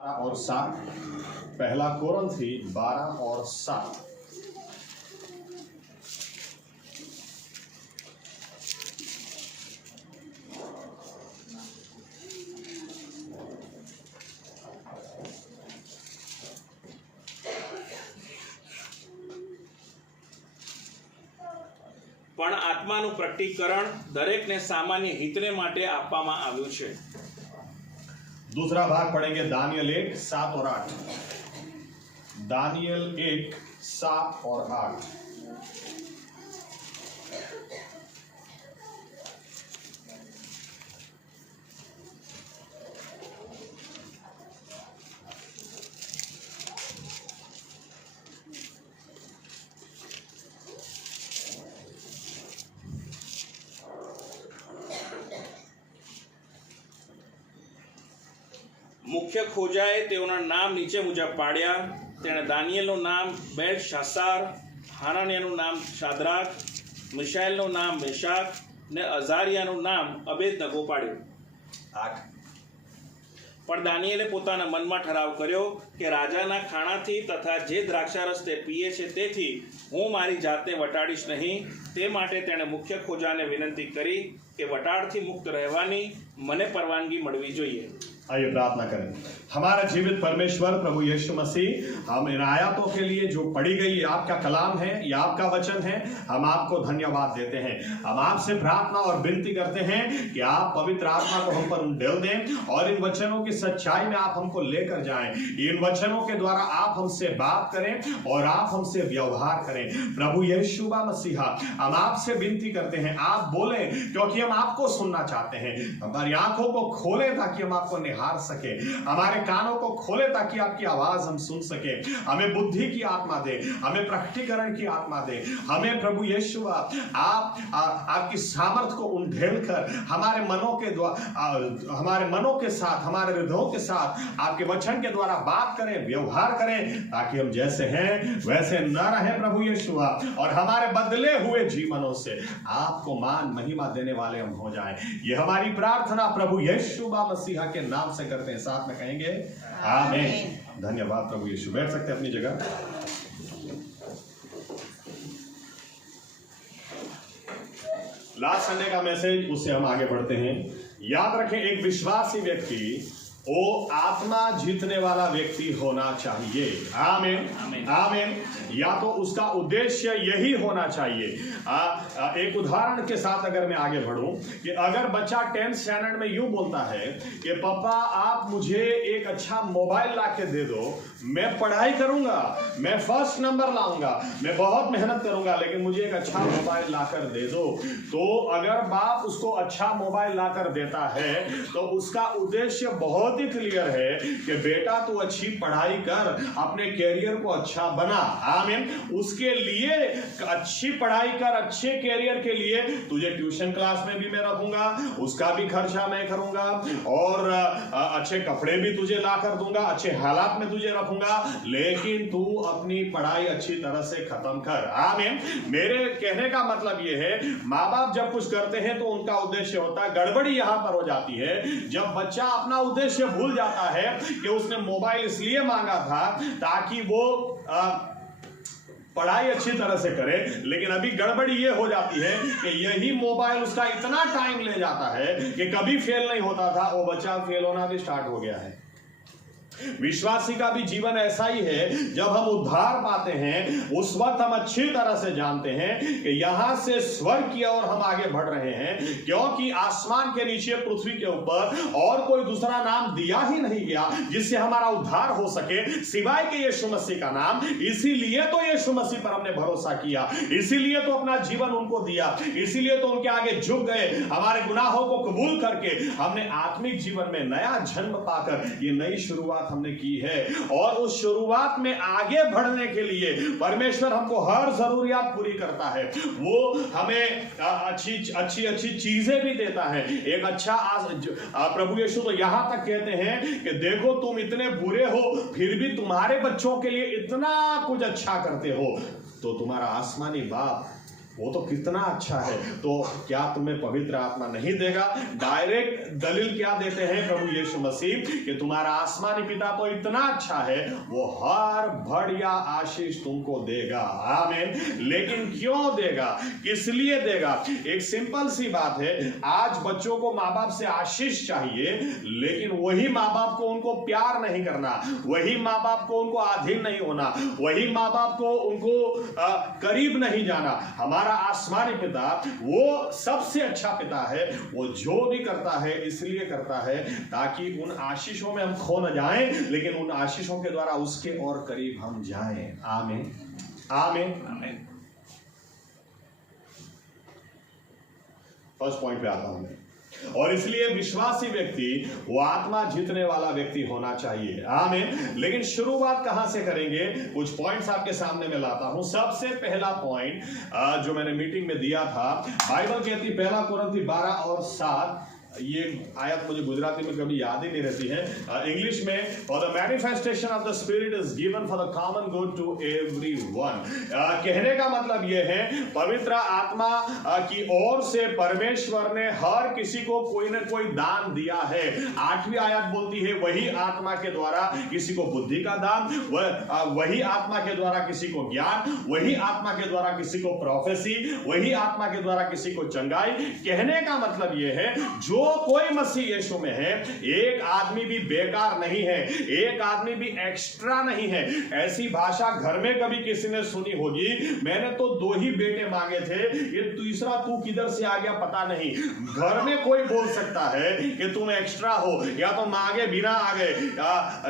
और 7, पहला कोरिन्थी 12 और 7। પણ આત્માનું પ્રકટીકરણ દરેકને સામાન્ય હિતને માટે આપવામાં આવ્યું છે। दूसरा भाग पढ़ेंगे दानियल 1, 7 और 8। दानियल 1, 7 और 8। મુખ્ય ખોજાએ તેઓના નામ નીચે મુજબ પાડ્યા। તેણે દાનિયેલનું નામ બેલશાસ્સાર, હાનાનિયાનું નામ શાદ્રાક, મિશાએલનું નામ મેશાક ને અઝારિયાનું નામ અબેદનગો પાડ્યું। 8। પણ દાનિયેલે પોતાના મનમાં ઠરાવ કર્યો કે રાજાના ખાણાથી તથા જે દ્રાક્ષારસ તે પીએ છે તેથી હું મારી જાતને વટાડીશ નહીં। તે માટે તેણે મુખ્ય ખોજાને વિનંતી કરી કે વટાડથી મુક્ત રહેવાની મને પરવાનગી મળવી જોઈએ। आइए प्रार्थना करें। हमारा जीवित परमेश्वर प्रभु यीशु मसीह, हम इन आयतों के लिए जो पढ़ी गई ये आपका कलाम है, ये आपका वचन है, हम आपको धन्यवाद देते हैं। हम आपसे प्रार्थना और विनती करते हैं कि आप पवित्र आत्मा को हम पर उंडेल दें और इन वचनों की सच्चाई में आप हमको लेकर जाएं। इन वचनों के द्वारा आप हमसे बात करें और आप हमसे व्यवहार करें। प्रभु यीशु मसीहा, हम आपसे विनती करते हैं, आप बोलें क्योंकि हम आपको सुनना चाहते हैं। हमारी आंखों को खोले ताकि हम आपको निहार सके, हमारे कानों को खोले ताकि आपकी आवाज हम सुन सके। हमें बुद्धि की आत्मा दे, हमें प्रकटीकरण की आत्मा दे। हमें प्रभु यीशु आप आपकी सामर्थ को उंडेल कर हमारे मनों के साथ, हमारे हृदयों के साथ आपके वचन के द्वारा बात करें, व्यवहार करें, ताकि हम जैसे हैं वैसे न रहे प्रभु यीशु, और हमारे बदले हुए जीवनों से आपको मान महिमा देने वाले हम हो जाएं। ये हमारी प्रार्थना प्रभु यीशु मसीहा के नाम से करते हैं। साथ में कहेंगे आमीन। धन्यवाद प्रभु यीशु। बैठ सकते हैं अपनी जगह। लास्ट संडे का मैसेज, उससे हम आगे बढ़ते हैं। याद रखें, एक विश्वासी व्यक्ति वो आत्मा जीतने वाला व्यक्ति होना चाहिए। आमीन आमीन। या तो उसका उद्देश्य यही होना चाहिए। एक उदाहरण के साथ अगर मैं आगे बढ़ूं कि अगर बच्चा 10th स्टैंडर्ड में यूं बोलता है कि पापा आप मुझे एक अच्छा मोबाइल ला के दे दो, मैं पढ़ाई करूंगा, मैं फर्स्ट नंबर लाऊंगा, मैं बहुत मेहनत करूंगा, लेकिन मुझे एक अच्छा मोबाइल लाकर दे दो। तो अगर बाप उसको अच्छा मोबाइल लाकर देता है तो उसका उद्देश्य बहुत ही क्लियर है कि बेटा तू अच्छी पढ़ाई कर, अपने कैरियर को अच्छा बना। आमीन। उसके लिए अच्छी पढ़ाई कर, अच्छे कैरियर के लिए तुझे ट्यूशन क्लास में भी मैं रखूंगा, उसका भी खर्चा मैं करूंगा, और अच्छे कपड़े भी तुझे ला कर दूंगा, अच्छे हालात में तुझे रखूंगा, लेकिन तू अपनी पढ़ाई अच्छी तरह से खत्म कर। आमीन। मेरे कहने का मतलब यह है, माँ बाप जब कुछ करते हैं तो उनका उद्देश्य होता है, गड़बड़ी यहां पर हो जाती है जब बच्चा अपना उद्देश्य भूल जाता है कि उसने मोबाइल इसलिए मांगा था ताकि वो पढ़ाई अच्छी तरह से करे, लेकिन अभी गड़बड़ी ये हो जाती है कि यही मोबाइल उसका इतना टाइम ले जाता है कि कभी फेल नहीं होता था, वो बच्चा फेल होना भी स्टार्ट हो गया है। विश्वासी का भी जीवन ऐसा ही है। जब हम उद्धार पाते हैं उस वक्त हम अच्छी तरह से जानते हैं कि यहां से स्वर्ग की ओर हम आगे बढ़ रहे हैं, क्योंकि आसमान के नीचे पृथ्वी के ऊपर और कोई दूसरा नाम दिया ही नहीं गया जिससे हमारा उद्धार हो सके सिवाय के यीशु मसीह का नाम। इसीलिए तो यीशु मसीह पर हमने भरोसा किया, इसीलिए तो अपना जीवन उनको दिया, इसीलिए तो उनके आगे झुक गए, हमारे गुनाहों को कबूल करके हमने आत्मिक जीवन में नया जन्म पाकर ये नई शुरुआत हमने की है। और उस शुरुआत में आगे बढ़ने के लिए परमेश्वर हमको हर जरूरियात पूरी करता है। वो हमें अच्छी चीजें भी देता है। एक अच्छा प्रभु यीशु तो यहां तक कहते हैं कि देखो तुम इतने बुरे हो फिर भी तुम्हारे बच्चों के लिए इतना कुछ अच्छा करते हो, तो तुम्हारा आसमानी बाप वो तो कितना अच्छा है, तो क्या तुम्हें पवित्र आत्मा नहीं देगा? डायरेक्ट दलील क्या देते हैं प्रभु यीशु मसीह कि तुम्हारा आसमानी पिता तो इतना अच्छा है, वो हर बढ़िया आशीष तुमको देगा। आमीन। लेकिन क्यों देगा, किस लिए देगा? एक सिंपल सी बात है, आज बच्चों को माँ बाप से आशीष चाहिए, लेकिन वही माँ बाप को उनको प्यार नहीं करना, वही माँ बाप को उनको अधीन नहीं होना, वही माँ बाप को उनको करीब नहीं जाना। हमारा आसमानी पिता वो सबसे अच्छा पिता है, वो जो भी करता है इसलिए करता है ताकि उन आशीषों में हम खो न जाएं, लेकिन उन आशीषों के द्वारा उसके और करीब हम जाएं। आमीन, आमीन, आमीन। फर्स्ट पॉइंट पे आता हूं मैं, और इसलिए विश्वासी व्यक्ति वो आत्मा जीतने वाला व्यक्ति होना चाहिए। आमीन। लेकिन शुरुआत कहां से करेंगे? कुछ पॉइंट्स आपके सामने में लाता हूं। सबसे पहला पॉइंट जो मैंने मीटिंग में दिया था, बाइबल कहती 1 कुरिन्थी 12 और 7, ये आयत मुझे गुजराती में कभी याद ही नहीं रहती है, इंग्लिश में, for the manifestation of the spirit is given for the common good to everyone. कहने का मतलब यह है, पवित्र आत्मा की ओर से परमेश्वर ने हर किसी को कोई ना कोई दान दिया है। 8वीं आयत बोलती है, वही आत्मा के द्वारा किसी को बुद्धि का दान, वही आत्मा के द्वारा किसी को ज्ञान, वही आत्मा के द्वारा किसी को प्रोफेसी, वही आत्मा के द्वारा किसी को चंगाई। कहने का मतलब यह है, जो कोई मसीह यीशु में है, एक आदमी भी बेकार नहीं है, एक आदमी भी एक्स्ट्रा नहीं है। ऐसी भाषा घर में कभी किसी ने सुनी होगी, मैंने तो 2 ही बेटे मांगे थे, ये तीसरा तू किधर से आ गया पता नहीं। घर में कोई बोल सकता है कि तुम एक्स्ट्रा हो, या तो मांगे बिना आ गए,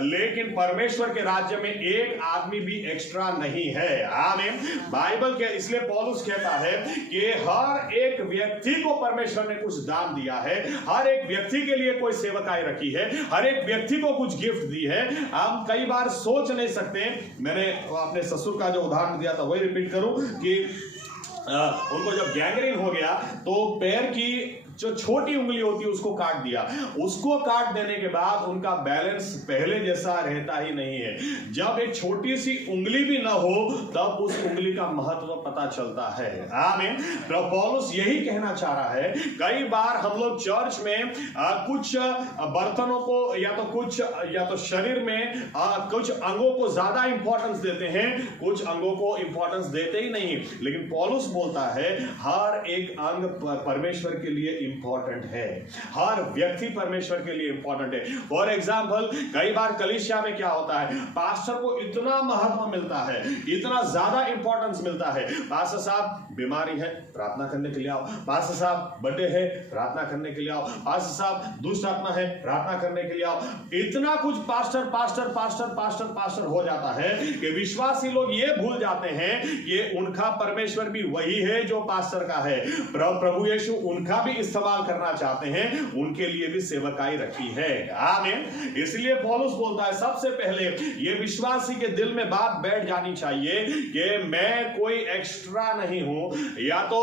लेकिन परमेश्वर के राज्य में एक आदमी भी एक्स्ट्रा नहीं है। आमीन। बाइबल के इसलिए पौलुस कहता है कि हर एक व्यक्ति को परमेश्वर ने कुछ दान दिया है, हर एक व्यक्ति के लिए कोई सेवकाई रखी है, हर एक व्यक्ति को कुछ गिफ्ट दी है। हम कई बार सोच नहीं सकते, मैंने अपने ससुर का जो उदाहरण दिया था वही रिपीट करूं कि उनको जब गैंग्रीन हो गया तो पैर की जो छोटी उंगली होती है उसको काट दिया। उसको काट देने के बाद उनका बैलेंस पहले जैसा रहता ही नहीं है। जब एक छोटी सी उंगली भी ना हो तब उस उंगली का महत्व पता चलता है। आमीन। तो पौलुस यही कहना चाह रहा है। कई बार हम लोग चर्च में कुछ बर्तनों को या तो शरीर में कुछ अंगों को ज्यादा इंपॉर्टेंस देते हैं, कुछ अंगों को इंपॉर्टेंस देते ही नहीं। लेकिन पौलुस बोलता है हर एक अंग परमेश्वर के लिए इंपॉर्टेंट है, हर व्यक्ति परमेश्वर के लिए इंपॉर्टेंट है। फॉर एग्जाम्पल, कई बार कलीसिया में क्या होता है, पास्टर को इतना महत्व मिलता है, इतना ज्यादा इंपॉर्टेंस मिलता है। पास्टर साहब बीमारी है, प्रार्थना करने के लिए आओ। पास्टर साहब बर्थडे है, प्रार्थना करने के लिए आओ। पास्टर साहब दुष्ट आत्मा है, प्रार्थना करने के लिए आओ। इतना कुछ pastor pastor pastor pastor pastor हो जाता है कि विश्वासी लोग ये भूल जाते हैं कि उनका परमेश्वर भी वही है जो पास्टर का है। प्रभु यीशु उनका भी इस्तेमाल करना चाहते हैं, उनके लिए भी सेवकाई रखी है। आमीन। इसलिए पौलुस बोलता है सबसे पहले ये विश्वासी के दिल में बात बैठ जानी चाहिए कि मैं कोई एक्स्ट्रा नहीं हूं, या तो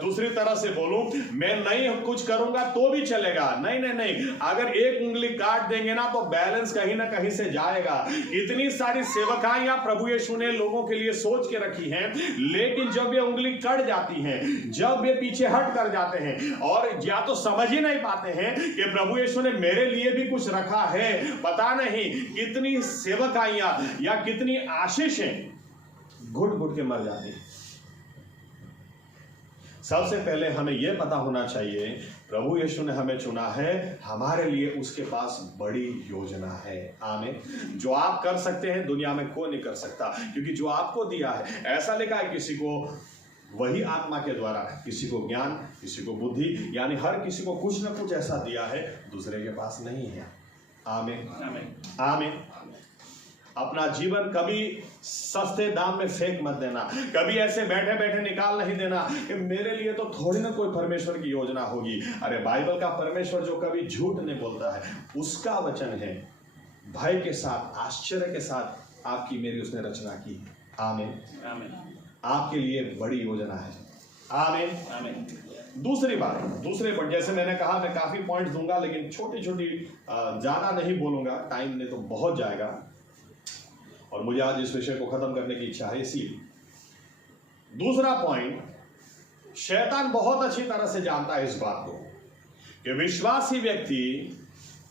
दूसरी तरह से बोलूं, मैं नहीं कुछ करूंगा तो भी चलेगा। नहीं नहीं नहीं, अगर एक उंगली काट देंगे ना तो बैलेंस कहीं ना कहीं से जाएगा। इतनी सारी सेवकाइयां प्रभु यीशु ने लोगों के लिए सोच के रखी हैं, लेकिन जब ये उंगली कट जाती है, जब ये पीछे हट कर जाते हैं और या तो समझ ही नहीं पाते हैं कि प्रभु यीशु ने मेरे लिए भी कुछ रखा है, पता नहीं कितनी सेवकाइयां या कितनी आशीषें घुट घुट के मर जाती हैं। सबसे पहले हमें यह पता होना चाहिए प्रभु यीशु ने हमें चुना है, हमारे लिए उसके पास बड़ी योजना है। आमीन। जो आप कर सकते हैं दुनिया में कोई नहीं कर सकता, क्योंकि जो आपको दिया है, ऐसा लिखा है किसी को वही आत्मा के द्वारा, किसी को ज्ञान, किसी को बुद्धि, यानी हर किसी को कुछ ना कुछ ऐसा दिया है दूसरे के पास नहीं है। आमीन, आमीन, आमीन। अपना जीवन कभी सस्ते दाम में फेंक मत देना, कभी ऐसे बैठे बैठे निकाल नहीं देना कि मेरे लिए तो थोड़ी ना कोई परमेश्वर की योजना होगी। अरे बाइबल का परमेश्वर जो कभी झूठ नहीं बोलता है, उसका वचन है, भय के साथ, आश्चर्य के साथ आपकी मेरी उसने रचना की। आमीन, आमीन। आपके लिए बड़ी योजना है। आमीन, आमीन। दूसरे पर जैसे मैंने कहा, मैं काफी पॉइंट्स दूंगा, लेकिन छोटी छोटी ज्यादा नहीं बोलूंगा, टाइम ने तो बहुत जाएगा और मुझे आज इस विषय को खत्म करने की इच्छा है। इसीलिए दूसरा पॉइंट, शैतान बहुत अच्छी तरह से जानता है इस बात को कि विश्वासी व्यक्ति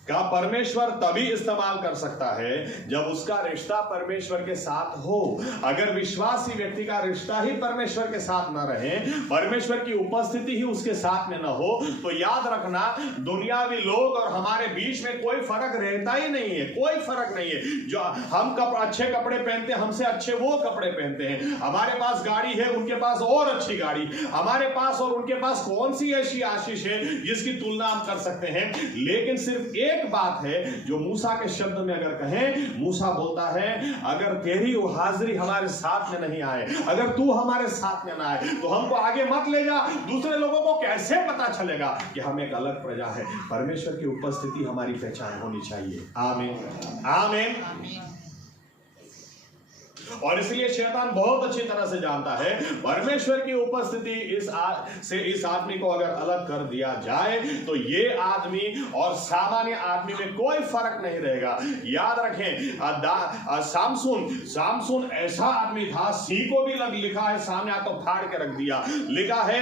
का परमेश्वर तभी इस्तेमाल कर सकता है जब उसका रिश्ता परमेश्वर के साथ हो। अगर विश्वासी व्यक्ति का रिश्ता ही परमेश्वर के साथ न रहे, परमेश्वर की उपस्थिति ही उसके साथ में न हो, तो याद रखना दुनियावी लोग और हमारे बीच में कोई फर्क रहता ही नहीं है। कोई फर्क नहीं है। जो हम अच्छे कपड़े पहनते हैं, हमसे अच्छे वो कपड़े पहनते हैं। हमारे पास गाड़ी है, उनके पास और अच्छी गाड़ी। हमारे पास और उनके पास कौन सी ऐसी आशीष है जिसकी तुलना हम कर सकते हैं। लेकिन सिर्फ एक बात है जो मूसा के शब्द में अगर कहें, मूसा बोलता है अगर तेरी वो हाजिरी हमारे साथ में नहीं आए, अगर तू हमारे साथ में ना आए, तो हमको आगे मत ले जा। दूसरे लोगों को कैसे पता चलेगा कि हम एक अलग प्रजा है। परमेश्वर की उपस्थिति हमारी पहचान होनी चाहिए। आमीन, आमीन। और इसलिए शैतान बहुत अच्छी तरह से जानता है परमेश्वर की उपस्थिति इस आदमी को अगर अलग कर दिया जाए तो ये आदमी और सामान्य आदमी में कोई फर्क नहीं रहेगा। याद रखें सामसून ऐसा आदमी था, सी को भी लिखा है सामने, तो फाड़ के रख दिया। लिखा है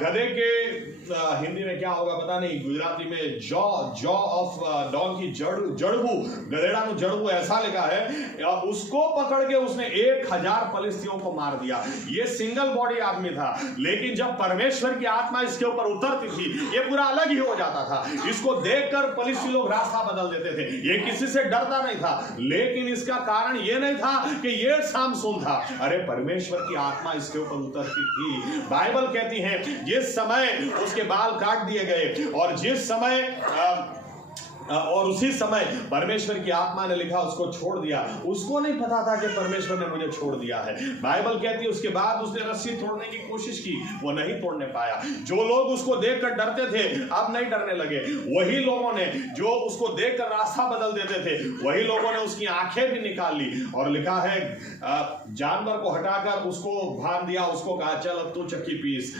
गधे के हिंदी में क्या होगा पता नहीं, गुजराती में जॉ ऑफ डॉन्की, जड़बू, गधेड़ा नु जड़बू ऐसा लिखा है। उसको पकड़ के उसने 1000 फलिस्तियों को मार दिया। ये सिंगल बॉडी आदमी था, लेकिन जब परमेश्वर की आत्मा इसके ऊपर उतरती थी ये पूरा अलग ही हो जाता था। इसको देखकर फलिस्ती लोग रास्ता बदल देते थे। ये किसी से डरता नहीं था, लेकिन इसका कारण ये नहीं था कि ये सामसून था। अरे परमेश्वर की आत्मा इसके ऊपर उतरती थी। बाइबल कहती है जिस समय उसके बाल काट दिए गए और जिस समय और उसी समय परमेश्वर की आत्मा ने लिखा उसको छोड़ दिया। उसको नहीं पता था कि परमेश्वर ने मुझे छोड़ दिया है। बाइबल कहती है उसके बाद उसने रस्सी तोड़ने की कोशिश की, वो नहीं तोड़ने पाया। जो लोग उसको देखकर डरते थे अब नहीं डरने लगे। वही लोगों ने जो उसको देखकर रास्ता बदल देते थे, वही लोगों ने उसकी आंखें भी निकाल ली। और लिखा है जानवर को हटाकर उसको बांध दिया, उसको कहा चल अब तू चक्की पीस।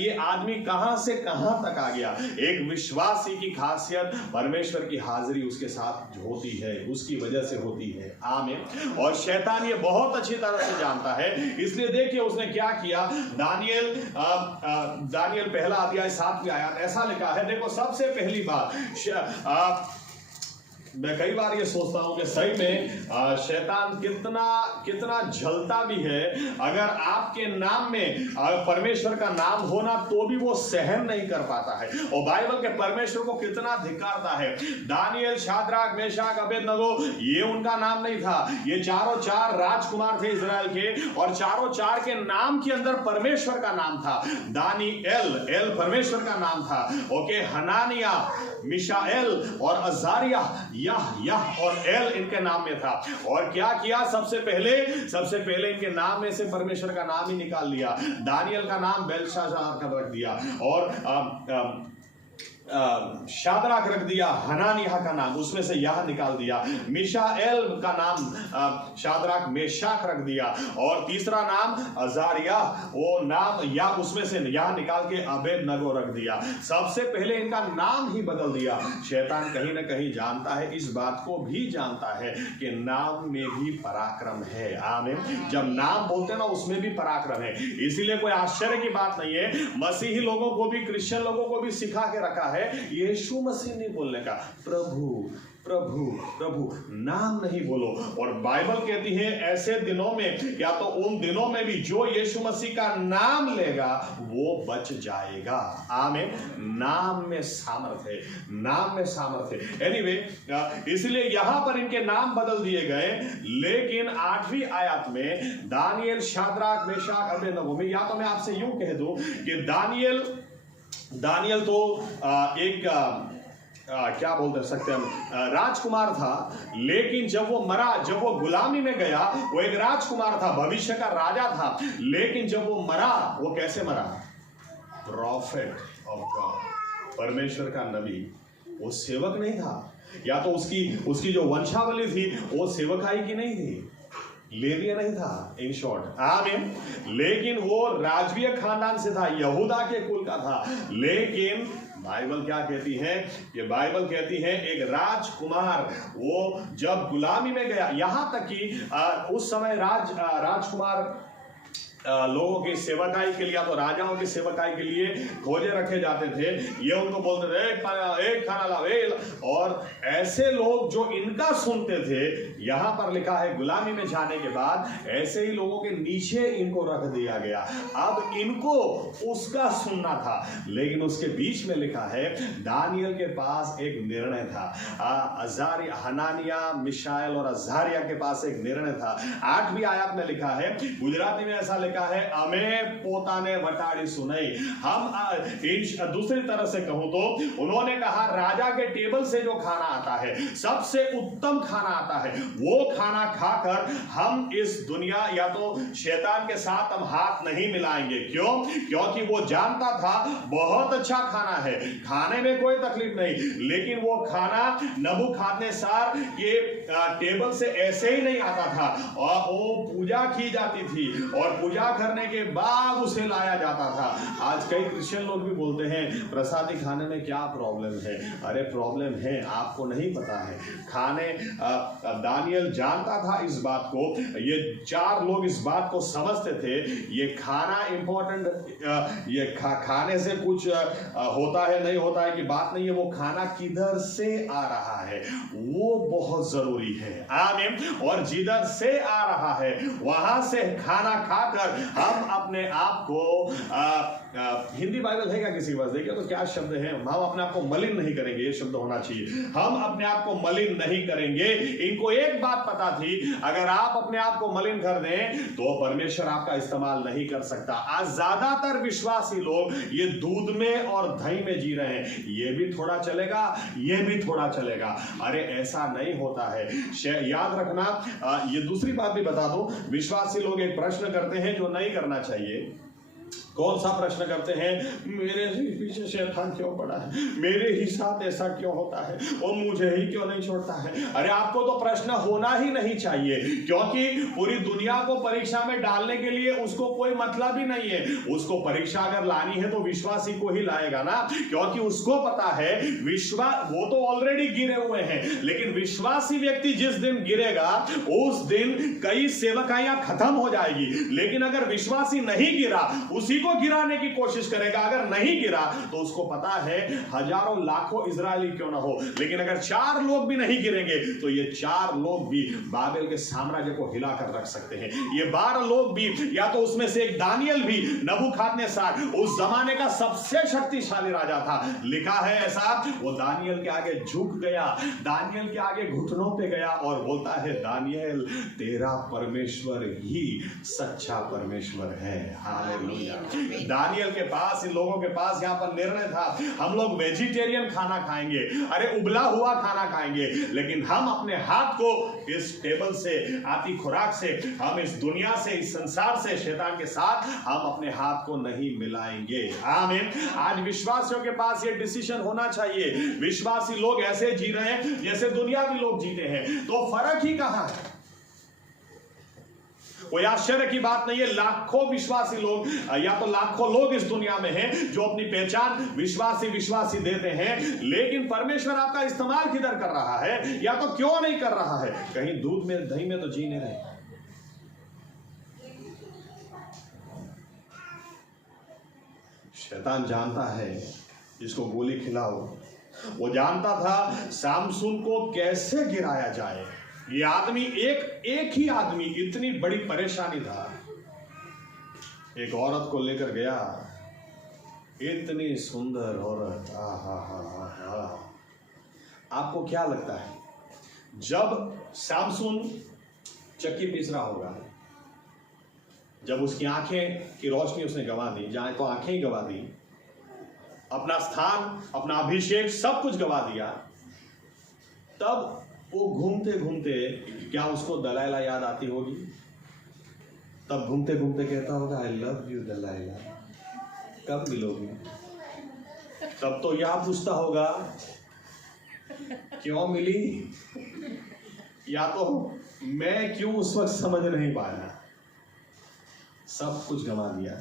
ये आदमी कहां से कहां तक आ गया। एक विश्वासी की खासियत परमेश्वर की हाजिरी उसके साथ होती है, उसकी वजह से होती है। आमीन। और शैतान ये बहुत अच्छी तरह से जानता है, इसलिए देखिए उसने क्या किया। दानियल पहला अध्याय 7वीं आयत ऐसा लिखा है। देखो सबसे पहली बात, मैं कई बार ये सोचता हूं कि सही में शैतान कितना जलता भी है। अगर आपके नाम में परमेश्वर का नाम होना तो भी वो सहन नहीं कर पाता है। और बाइबल के परमेश्वर को कितना धिक्कारता है। दानियल, शाद्राक, मेशाक, अबेदनगो ये उनका नाम नहीं था। ये चारों चार राजकुमार थे इजराइल के, और चारों चार के नाम के अंदर परमेश्वर का नाम था। दानिएल, एल परमेश्वर का नाम था। ओके, हनानिया, मिशाएल और अजारिया, यह और एल इनके नाम में था। और क्या किया, सबसे पहले इनके नाम में से परमेश्वर का नाम ही निकाल लिया। दानियल का नाम बेलशास्हार का रख दिया, और शाद्राक रख दिया, हनानिया का नाम उसमें से यह निकाल दिया। मिशाएल का नाम शाद्राक मेशाक रख दिया, और तीसरा नाम अजारिया, वो नाम या उसमें से यह निकाल के अबेदनगो रख दिया। सबसे पहले इनका नाम ही बदल दिया। शैतान कहीं ना कहीं जानता है, इस बात को भी जानता है कि नाम में भी पराक्रम है। आमीन। जब नाम बोलते हैं ना उसमें भी पराक्रम है। इसीलिए कोई आश्चर्य की बात नहीं है, मसीही लोगों को भी, क्रिश्चियन लोगों को भी सिखा के रखा है यीशु मसीह नहीं बोलने का, प्रभु प्रभु प्रभु, नाम नहीं बोलो। और बाइबल कहती है ऐसे दिनों में, या तो उन दिनों में भी, जो यीशु मसीह का नाम लेगा वो बच जाएगा। आमीन। नाम में सामर्थ है, नाम में सामर्थ है। एनीवे, इसलिए यहां पर इनके नाम बदल दिए गए। लेकिन 8वीं आयत में दानियल, शाद्राक, मेशाक, अबेदनगो में, या तो मैं आपसे यूं कह दूं कि दानियल तो एक क्या बोल सकते हैं हम, राजकुमार था। लेकिन जब वो मरा, जब वो गुलामी में गया, वो एक राजकुमार था, भविष्य का राजा था। लेकिन जब वो मरा, वो कैसे मरा? प्रॉफिट ऑफ गॉड, परमेश्वर का नबी। वो सेवक नहीं था, या तो उसकी जो वंशावली थी वो सेवकाई की नहीं थी, लेविया नहीं था, इन शॉर्ट। आमीन। लेकिन वो राजवीय खानदान से था, यहूदा के कुल का था। लेकिन बाइबल क्या कहती है? ये बाइबल कहती है एक राजकुमार, वो जब गुलामी में गया, यहां तक कि उस समय राजकुमार लोगों की सेवकाई के लिए, तो राजाओं की सेवकाई के लिए खोजे रखे जाते थे। ये उनको बोलते थे एक खाना लाओ, और ऐसे लोग जो इनका सुनते थे, यहां पर लिखा है गुलामी में जाने के बाद ऐसे ही लोगों के नीचे इनको रख दिया गया। अब इनको उसका सुनना था, लेकिन उसके बीच में लिखा है दानियल के पास एक निर्णय था। अजारिया, हनानिया, मिशाएल और अजारिया के पास एक निर्णय था। 8वीं आयत में लिखा है, गुजराती में ऐसा लिखा है, अमे पोताने वटाड़ी सुनाई। हम दूसरी तरह से कहूं तो उन्होंने कहा राजा के टेबल से जो खाना आता है, सबसे उत्तम खाना आता है, वो खाना खाकर हम इस दुनिया या तो शैतान के साथ हम हाथ नहीं मिलाएंगे। क्यों? क्योंकि वो जानता था बहुत अच्छा खाना है, खाने में कोई तकलीफ नहीं, लेकिन वो खाना नबूखदनेस्सर के टेबल से ऐसे ही नहीं आता था, और वो पूजा की जाती थी और पूजा करने के बाद उसे लाया जाता था। आज कई क्रिश्चियन लोग भी बोलते हैं प्रसादी खाने में क्या प्रॉब्लम है। अरे प्रॉब्लम है, आपको नहीं पता है। खाने दानियल जानता था इस बात को, ये 4 लोग इस बात को समझते थे, ये खाना इंपॉर्टेंट, ये खाने से कुछ होता है नहीं होता है की बात नहीं है, वो खाना किधर से आ रहा है वो बहुत जरूरी है। आमीन। और जिधर से आ रहा है वहां से खाना खाकर हम अपने आप को हिंदी बाइबल है क्या किसी के पास? देखिए तो क्या शब्द है, हम अपने आप को मलिन नहीं करेंगे, ये शब्द होना चाहिए, हम अपने आप को मलिन नहीं करेंगे। इनको एक बात पता थी, अगर आप अपने आप को मलिन कर दें तो परमेश्वर आपका इस्तेमाल नहीं कर सकता। आज ज्यादातर विश्वासी लोग ये दूध में और दही में जी रहे हैं, ये भी थोड़ा चलेगा, ये भी थोड़ा चलेगा। अरे ऐसा नहीं होता है, याद रखना। ये दूसरी बात भी बता दूं, विश्वासी लोग एक प्रश्न करते हैं जो नहीं करना चाहिए। कौन सा प्रश्न करते हैं? मेरे पीछे शैतान क्यों पड़ा है, मेरे ही साथ ऐसा क्यों होता है, और मुझे ही क्यों नहीं छोड़ता है। अरे आपको तो प्रश्न होना ही नहीं चाहिए, क्योंकि पूरी दुनिया को परीक्षा में डालने के लिए उसको कोई मतलब ही नहीं है। उसको परीक्षा अगर लानी है तो विश्वासी को ही लाएगा ना, क्योंकि उसको पता है वो तो ऑलरेडी गिरे हुए हैं, लेकिन विश्वासी व्यक्ति जिस दिन गिरेगा उस दिन कई सेवकाइयां खत्म हो जाएगी। लेकिन अगर विश्वासी नहीं गिरा, उसी को गिराने की कोशिश करेगा। अगर नहीं गिरा तो उसको पता है हजारों लाखों इजरायली क्यों ना हो, लेकिन अगर 4 लोग भी नहीं गिरेंगे तो ये 4 लोग भी बाबेल के साम्राज्य को हिलाकर रख सकते हैं। ये 12 लोग भी, या तो उसमें से एक दानियल भी, नबूखदनेस्सर उस जमाने का सबसे शक्तिशाली राजा था। लिखा है ऐसा, वो दानियल के आगे झुक गया, दानियल के आगे घुटनों पे गया और बोलता है दानियल तेरा परमेश्वर ही सच्चा परमेश्वर है। हालेलुया। दानियल के पास, इन लोगों के पास यहां पर निर्णय था, हम लोग वेजिटेरियन खाना खाएंगे, अरे उबला हुआ खाना खाएंगे, लेकिन हम अपने हाथ को इस टेबल से, आती खुराक से, हम इस दुनिया से, इस संसार से, शैतान के साथ हम अपने हाथ को नहीं मिलाएंगे। आमीन। आज विश्वासियों के पास ये डिसीजन होना चाहिए। विश्वासी लोग ऐसे जी रहे हैं जैसे दुनियावी लोग जीते हैं, तो फर्क ही कहां है? कोई आश्चर्य की बात नहीं है, लाखों विश्वासी लोग, या तो लाखों लोग इस दुनिया में हैं जो अपनी पहचान विश्वासी देते हैं, लेकिन परमेश्वर आपका इस्तेमाल किधर कर रहा है, या तो क्यों नहीं कर रहा है? कहीं दूध में दही में तो जी नहीं रहे। शैतान जानता है इसको गोली खिलाओ, वो जानता था सामसून को कैसे गिराया जाए। ये आदमी, एक ही आदमी, इतनी बड़ी परेशानी था। एक औरत को लेकर गया, इतनी सुंदर औरत, आपको क्या लगता है जब सामसून चक्की पीस रहा होगा, जब उसकी आंखें की रोशनी उसने गंवा दी, जहां तो आंखें ही गंवा दी, अपना स्थान, अपना अभिषेक, सब कुछ गंवा दिया, तब वो घूमते घूमते, क्या उसको दलाइला याद आती होगी? तब घूमते घूमते कहता होगा आई लव यू दलाइला, कब मिलोगी? तब तो यह पूछता होगा क्यों मिली, या तो मैं क्यों उस वक्त समझ नहीं पाया। सब कुछ गंवा दिया।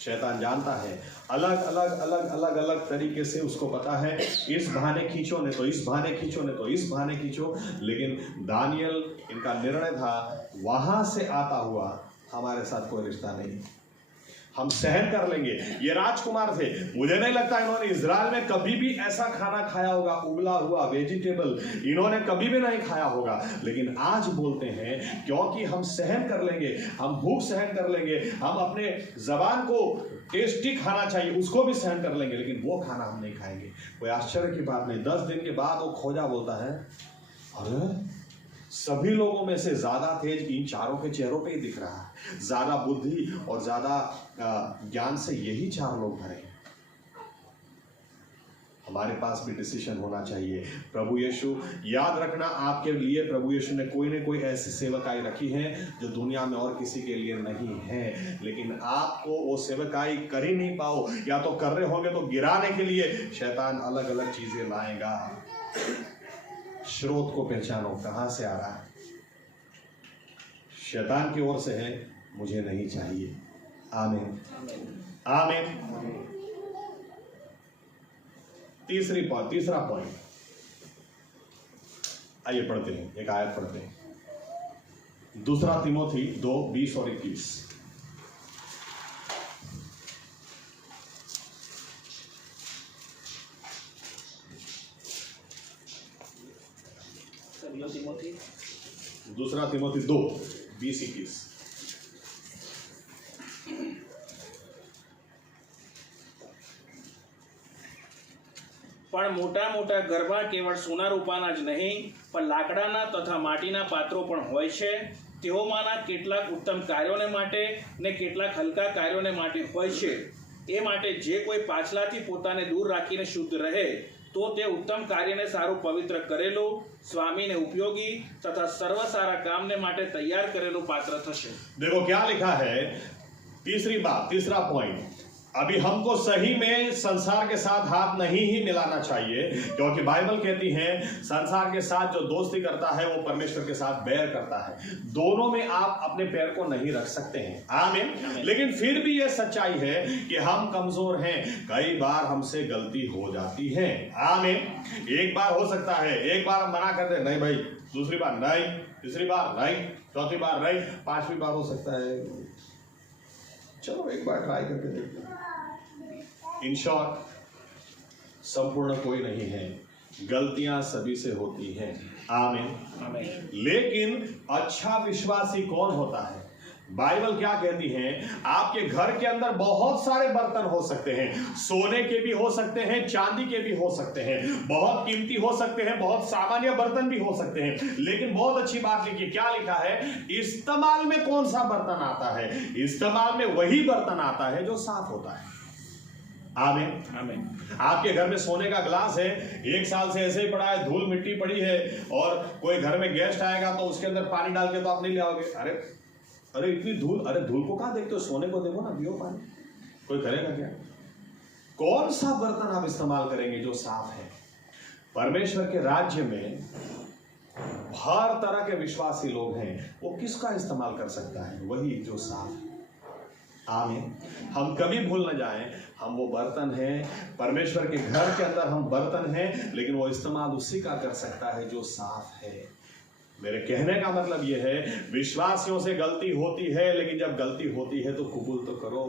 शैतान जानता है, अलग तरीके से उसको पता है, इस बहाने खींचो ने तो इस बहाने खींचो ने तो इस बहाने खींचो, लेकिन दानियल, इनका निर्णय था वहां से आता हुआ हमारे साथ कोई रिश्ता नहीं। हम सहन कर लेंगे। ये राजकुमार थे, मुझे नहीं लगता इन्होंने इजराइल में कभी भी ऐसा खाना खाया होगा, उबला हुआ वेजिटेबल इन्होंने कभी भी नहीं खाया होगा, लेकिन आज बोलते हैं क्योंकि हम सहन कर लेंगे, हम भूख सहन कर लेंगे, हम अपने जबान को टेस्टी खाना चाहिए उसको भी सहन कर लेंगे, लेकिन वो खाना हम नहीं खाएंगे। कोई आश्चर्य की बात नहीं। 10 दिन के बाद वो खोजा बोलता है, अरे सभी लोगों में से ज्यादा तेज इन चारों के चेहरों पे ही दिख रहा है, ज्यादा बुद्धि और ज्यादा ज्ञान से यही 4 लोग भरे हैं। हमारे पास भी डिसीजन होना चाहिए। प्रभु यीशु, याद रखना आपके लिए प्रभु यीशु ने कोई न कोई ऐसी सेवकाई रखी है जो दुनिया में और किसी के लिए नहीं है, लेकिन आपको वो सेवकाई कर ही नहीं पाओ, या तो कर रहे होंगे तो गिराने के लिए शैतान अलग अलग चीजें लाएगा। स्रोत को पहचानो, कहां से आ रहा है। शैतान की ओर से है, मुझे नहीं चाहिए। आमीन आमीन। तीसरा पॉइंट, आइए पढ़ते हैं, एक आयत पढ़ते हैं। 2 तीमोथी 2:20 और 21। दूसरा तीमोथी 2:20-21। પણ મોટા મોટા ગરબા કેવળ સોના રૂપાના જ નહીં પણ લાકડાના તથા માટીના પાત્રો પણ હોય છે, તેઓમાંના કેટલાક ઉત્તમ કાર્યોને માટે ને કેટલાક હલકા કાર્યોને માટે હોય છે। એ માટે જે કોઈ પાછલાથી પોતાને દૂર રાખીને શુદ્ધ રહે તો તે ઉત્તમ કાર્યને સારું પવિત્ર કરેલું, સ્વામીને ઉપયોગી તથા સર્વ સારા કામને માટે તૈયાર કરેલું પાત્ર થશે। देखो क्या लिखा है, तीसरी बात, तीसरा पॉइंट, अभी हमको सही में संसार के साथ हाथ नहीं ही मिलाना चाहिए, क्योंकि बाइबल कहती है संसार के साथ जो दोस्ती करता है वो परमेश्वर के साथ बैर करता है। दोनों में आप अपने पैर को नहीं रख सकते हैं। आमीन। लेकिन फिर भी ये सच्चाई है कि हम कमजोर हैं, कई बार हमसे गलती हो जाती है। आमीन। एक बार हो सकता है, एक बार हम मना करते नहीं भाई, दूसरी बार नहीं, तीसरी बार नहीं, चौथी बार नहीं, 5वीं बार हो सकता है चलो एक बार ट्राई करके देखते हैं। इन शॉर्ट, संपूर्ण कोई नहीं है, गलतियां सभी से होती हैं। आमीन। लेकिन अच्छा विश्वासी कौन होता है? बाइबल क्या कहती है, आपके घर के अंदर बहुत सारे बर्तन हो सकते हैं, सोने के भी हो सकते हैं, चांदी के भी हो सकते हैं, बहुत कीमती हो सकते हैं, बहुत सामान्य बर्तन भी हो सकते हैं, लेकिन बहुत अच्छी बात लिखी, क्या लिखा है, इस्तेमाल में कौन सा बर्तन आता है? इस्तेमाल में वही बर्तन आता है जो साफ होता है। आमीन आमीन। आपके घर में सोने का ग्लास है, 1 साल से ऐसे ही पड़ा है, धूल मिट्टी पड़ी है, और कोई घर में गेस्ट आएगा तो उसके अंदर पानी डाल के तो आप नहीं ले आओगे, अरे इतनी धूल, अरे धूल को कहां देखते हो, सोने को देखो ना, पियो पानी, कोई करेगा क्या? कौन सा बर्तन आप इस्तेमाल करेंगे जो साफ है? परमेश्वर के राज्य में हर तरह के विश्वासी लोग हैं, वो किसका इस्तेमाल कर सकता है? वही जो साफ है। आमीन। हम कभी भूल न जाएं, हम वो बर्तन हैं, परमेश्वर के घर के अंदर हम बर्तन हैं, लेकिन वो इस्तेमाल उसी का कर सकता है जो साफ है। मेरे कहने का मतलब यह है, विश्वासियों से गलती होती है, लेकिन जब गलती होती है तो कबूल तो करो।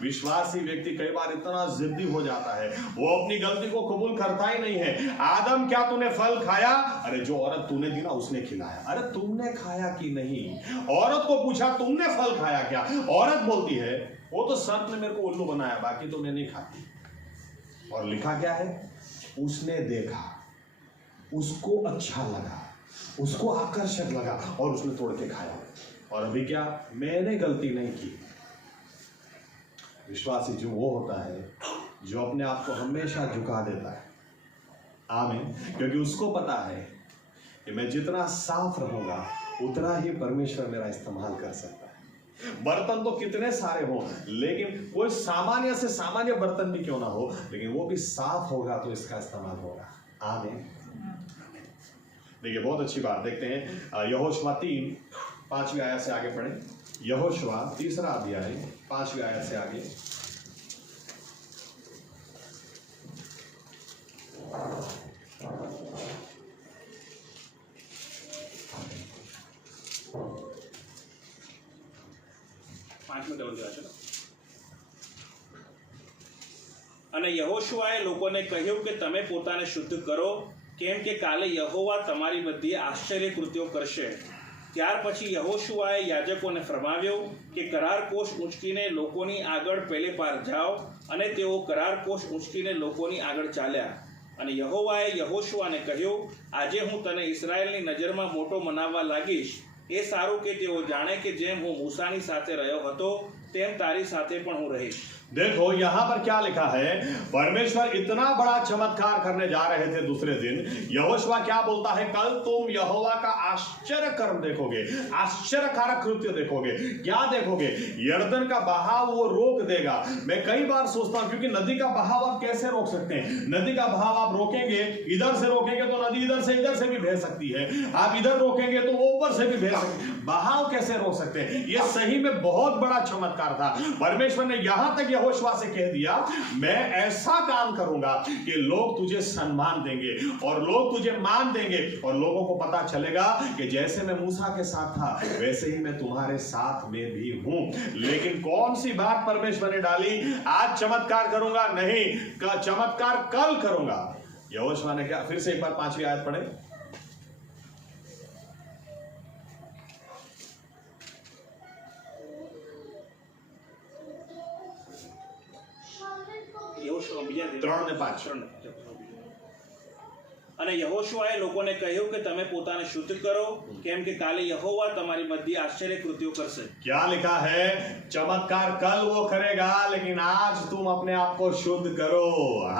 विश्वासी व्यक्ति कई बार इतना जिद्दी हो जाता है, वो अपनी गलती को कबूल करता ही नहीं है। आदम, क्या तूने फल खाया? अरे जो औरत तूने दी ना उसने खिलाया। अरे तुमने खाया कि नहीं? औरत को पूछा तुमने फल खाया क्या? औरत बोलती है वो तो सर्प ने मेरे को उल्लू बनाया, बाकी तो मैं नहीं खाती। और लिखा क्या है, उसने देखा, उसको अच्छा लगा, उसको आकर्षक लगा और उसने तोड़ के खाया। और अभी क्या, मैंने गलती नहीं की। विश्वासी जो वो होता है जो अपने आप को हमेशा झुका देता है। आमीन। क्योंकि उसको पता है कि मैं जितना साफ रहूंगा उतना ही परमेश्वर मेरा इस्तेमाल कर सकता है। बर्तन तो कितने सारे हो, लेकिन कोई सामान्य से सामान्य बर्तन भी क्यों ना हो, लेकिन वो भी साफ होगा तो इसका इस्तेमाल होगा। आमीन। देखिए बहुत अच्छी बात, देखते हैं यहोशुआ 3:5 आयत से आगे पढ़ें। यहोशुआ 3 अध्याय 5 आयत से आगे। 5 મિનિટ વધ્યા છે. અને યહોશુઆએ લોકોને કહ્યું કે તમે પોતાને શુદ્ધ કરો, કેમ કે કાલે યહોવા તમારી બધી આશ્ચર્ય કૃત્યો કરશે. ત્યાર પછી યહોશુઆએ યાજકોને ફરમાવ્યું કે કરાર કોષ ઊંચકીને લોકોની આગળ પેલે પાર જાઓ, અને તેઓ કરાર કોષ ઊંચકીને લોકોની આગળ ચાલ્યા. અને યહોવાએ યહોશુઆને કહ્યું, આજે હું તને ઇસ્રાયેલની નજરમાં મોટો મનાવવા લાગીશ. એ સારું કે તેઓ જાણે કે જેમ હું મૂસાની સાથે રહ્યો હતો તેમ તારી સાથે પણ હું રહીશ. देखो यहां पर क्या लिखा है, परमेश्वर इतना बड़ा चमत्कार करने जा रहे थे. दूसरे दिन यहोशुआ क्या बोलता है, कल तुम यहोवा का आश्चर्य कर्म देखोगे, आश्चर्यकारक कृत्य देखोगे. क्या देखोगे? यर्दन का बहाव वो रोक देगा. मैं कई बार सोचता हूं, क्योंकि नदी का बहाव आप कैसे रोक सकते हैं? नदी का बहाव आप रोकेंगे, इधर से रोकेंगे तो नदी इधर से भी बह सकती है. आप इधर रोकेंगे तो वो ऊपर से भी बह सकती है. बहाव कैसे रोक सकते हैं? ये सही में बहुत बड़ा चमत्कार था. परमेश्वर ने यहां तक यहोशुआ से कह दिया, मैं ऐसा काम करूंगा कि लोग तुझे सम्मान देंगे और लोग तुझे मान देंगे, और लोगों को पता चलेगा कि जैसे मैं मूसा के साथ था वैसे ही मैं तुम्हारे साथ में भी हूं. लेकिन कौन सी बात परमेश्वर ने डाली? आज चमत्कार करूंगा नहीं, चमत्कार कल करूंगा. यहोशुआ ने क्या, फिर से एक बार 5वीं आयत पढ़े. બીજા 3 ને 5. અને યહોશુઆએ લોકોને કહ્યું કે તમે પોતાને શુદ્ધ કરો, કેમ કે કાલે યહોવા તમારી બધી આશ્ચર્ય કૃત્યો કરશે. क्या लिखा है? चमत्कार कल वो करेगा, लेकिन आज तुम अपने आप को शुद्ध करो.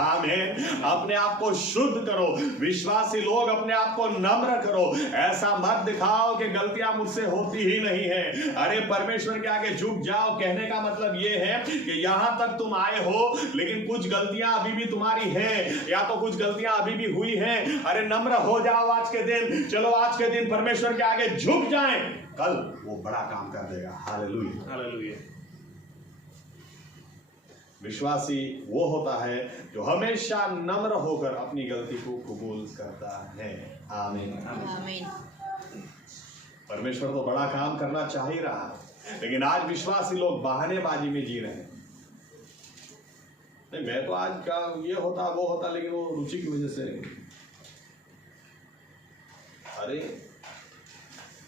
आमीन. अपने आप को शुद्ध करो. विश्वासी लोग अपने आप को नम्र करो. ऐसा मत दिखाओ कि गलतियां मुझसे होती ही नहीं है. अरे परमेश्वर के आगे झुक जाओ. कहने का मतलब ये है कि यहां तक तुम आए हो, लेकिन कुछ गलतियां अभी भी तुम्हारी हैं, या तो कुछ गलतियां अभी भी हुई हैं. अरे नम्र हो जाओ आज के दिन. चलो आज के दिन परमेश्वर के आगे झुक जाएं, कल वो बड़ा काम कर देगा. हालेलुया. हालेलुया. विश्वासी वो होता है जो हमेशा नम्र होकर अपनी गलती को कबूल करता है. आमीन. आमीन. परमेश्वर तो बड़ा काम करना चाह ही रहा है, लेकिन आज विश्वासी लोग बहानेबाजी में जी रहे हैं. नहीं, मैं तो आज का ये होता वो होता, लेकिन वो रुचि की वजह से. अरे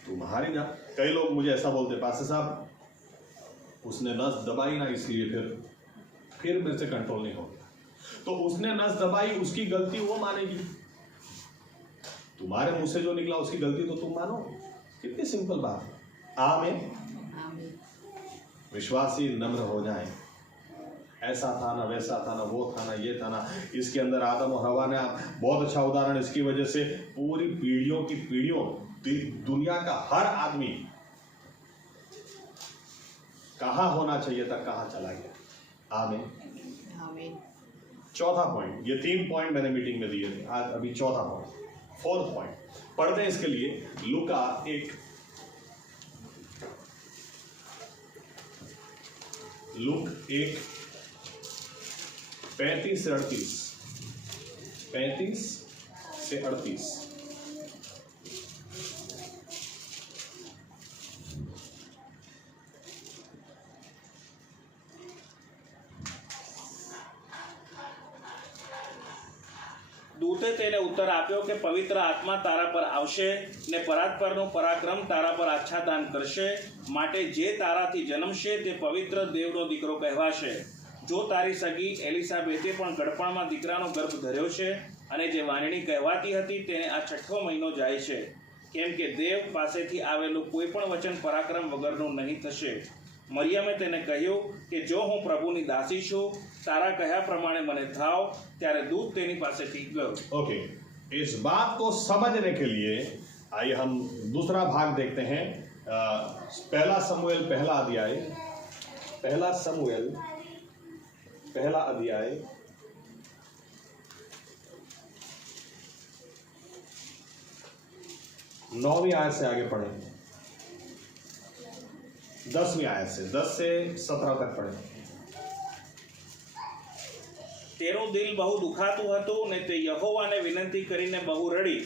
तुम्हारी ना, कई लोग मुझे ऐसा बोलते, पास्टर साहब उसने नस दबाई ना, इसलिए फिर मेरे से कंट्रोल नहीं हो गया. तो उसने नस दबाई, उसकी गलती वो मानेगी. तुम्हारे मुंह से जो निकला उसकी गलती तो तुम मानो. कितनी सिंपल बात है. आमीन. आमीन. विश्वासी नम्र हो जाएं. ऐसा था ना, वैसा था ना, वो था ना, ये था ना. इसके अंदर आदम और हवा ने बहुत अच्छा उदाहरण. इसकी वजह से पूरी पीढ़ियों की पीढ़ियों दुनिया का हर आदमी कहां होना चाहिए था, कहां चला गया. आमीन. आमीन. चौथा पॉइंट. ये 3 पॉइंट मैंने मीटिंग में दिए थे, आज अभी चौथा पॉइंट, 4th पॉइंट पढ़ते हैं. इसके लिए लूका 1 35 से 38. દૂતે તેને ઉત્તર આપ્યો કે પવિત્ર આત્મા તારા પર આવશે ને પરાત્પરનું પરાક્રમ તારા પર આચ્છાદન કરશે. માટે જે તારાથી જન્મશે તે પવિત્ર દેવનો દીકરો કહેવાશે. જો તારી સગી એલિસાબેથે પણ ગડપણમાં દીકરાનો ગર્ભ ધર્યો છે, અને જે વાનણી કહેવાતી હતી તેને આ 6ઠ્ઠો મહિનો જાય છે, કેમ કે દેવ પાસેથી આવેલું કોઈ પણ વચન પરાક્રમ વગરનું નહીં થશે. મરિયમે તેને કહ્યું કે જો હું પ્રભુની દાસી છું, તારા કહ્યા પ્રમાણે મને થાવ. ત્યારે દૂત તેની પાસેથી ગયો. ओके, इस बात को समझने के लिए आइए हम दूसरा भाग देखते हैं. पहला समूएल पहला अध्याय 9वीं आयत से आगे पढ़ें. 10वीं आयत से 10 से 17 तक पढ़ें. તેનું દિલ બહુ દુખાતું હતું ને તે યહોવાને વિનંતી કરીને બહુ રડી.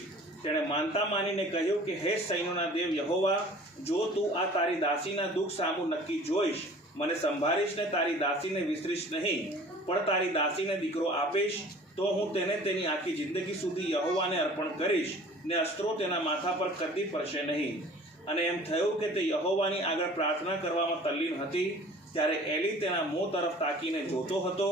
તેણે માનતા માનીને કહ્યું કે હે સૈન્યોના દેવ યહોવા, જો તું આ તારી દાસીના દુઃખ સામું નક્કી જોઈશ મને સંભાળીશ ને તારી દાસીને વિસરીશ નહીં, પણ તારી દાસીને દીકરો આપીશ તો હું તેને તેની આખી જિંદગી સુધી યહોવાને અર્પણ કરીશ ને અસ્ત્રો તેના માથા પર કદી પડશે નહીં. અને એમ થયું કે તે યહોવાની આગળ પ્રાર્થના કરવામાં તલ્લીન હતી. ત્યારે એલી તેના મોં તરફ તાકીને જોતો હતો.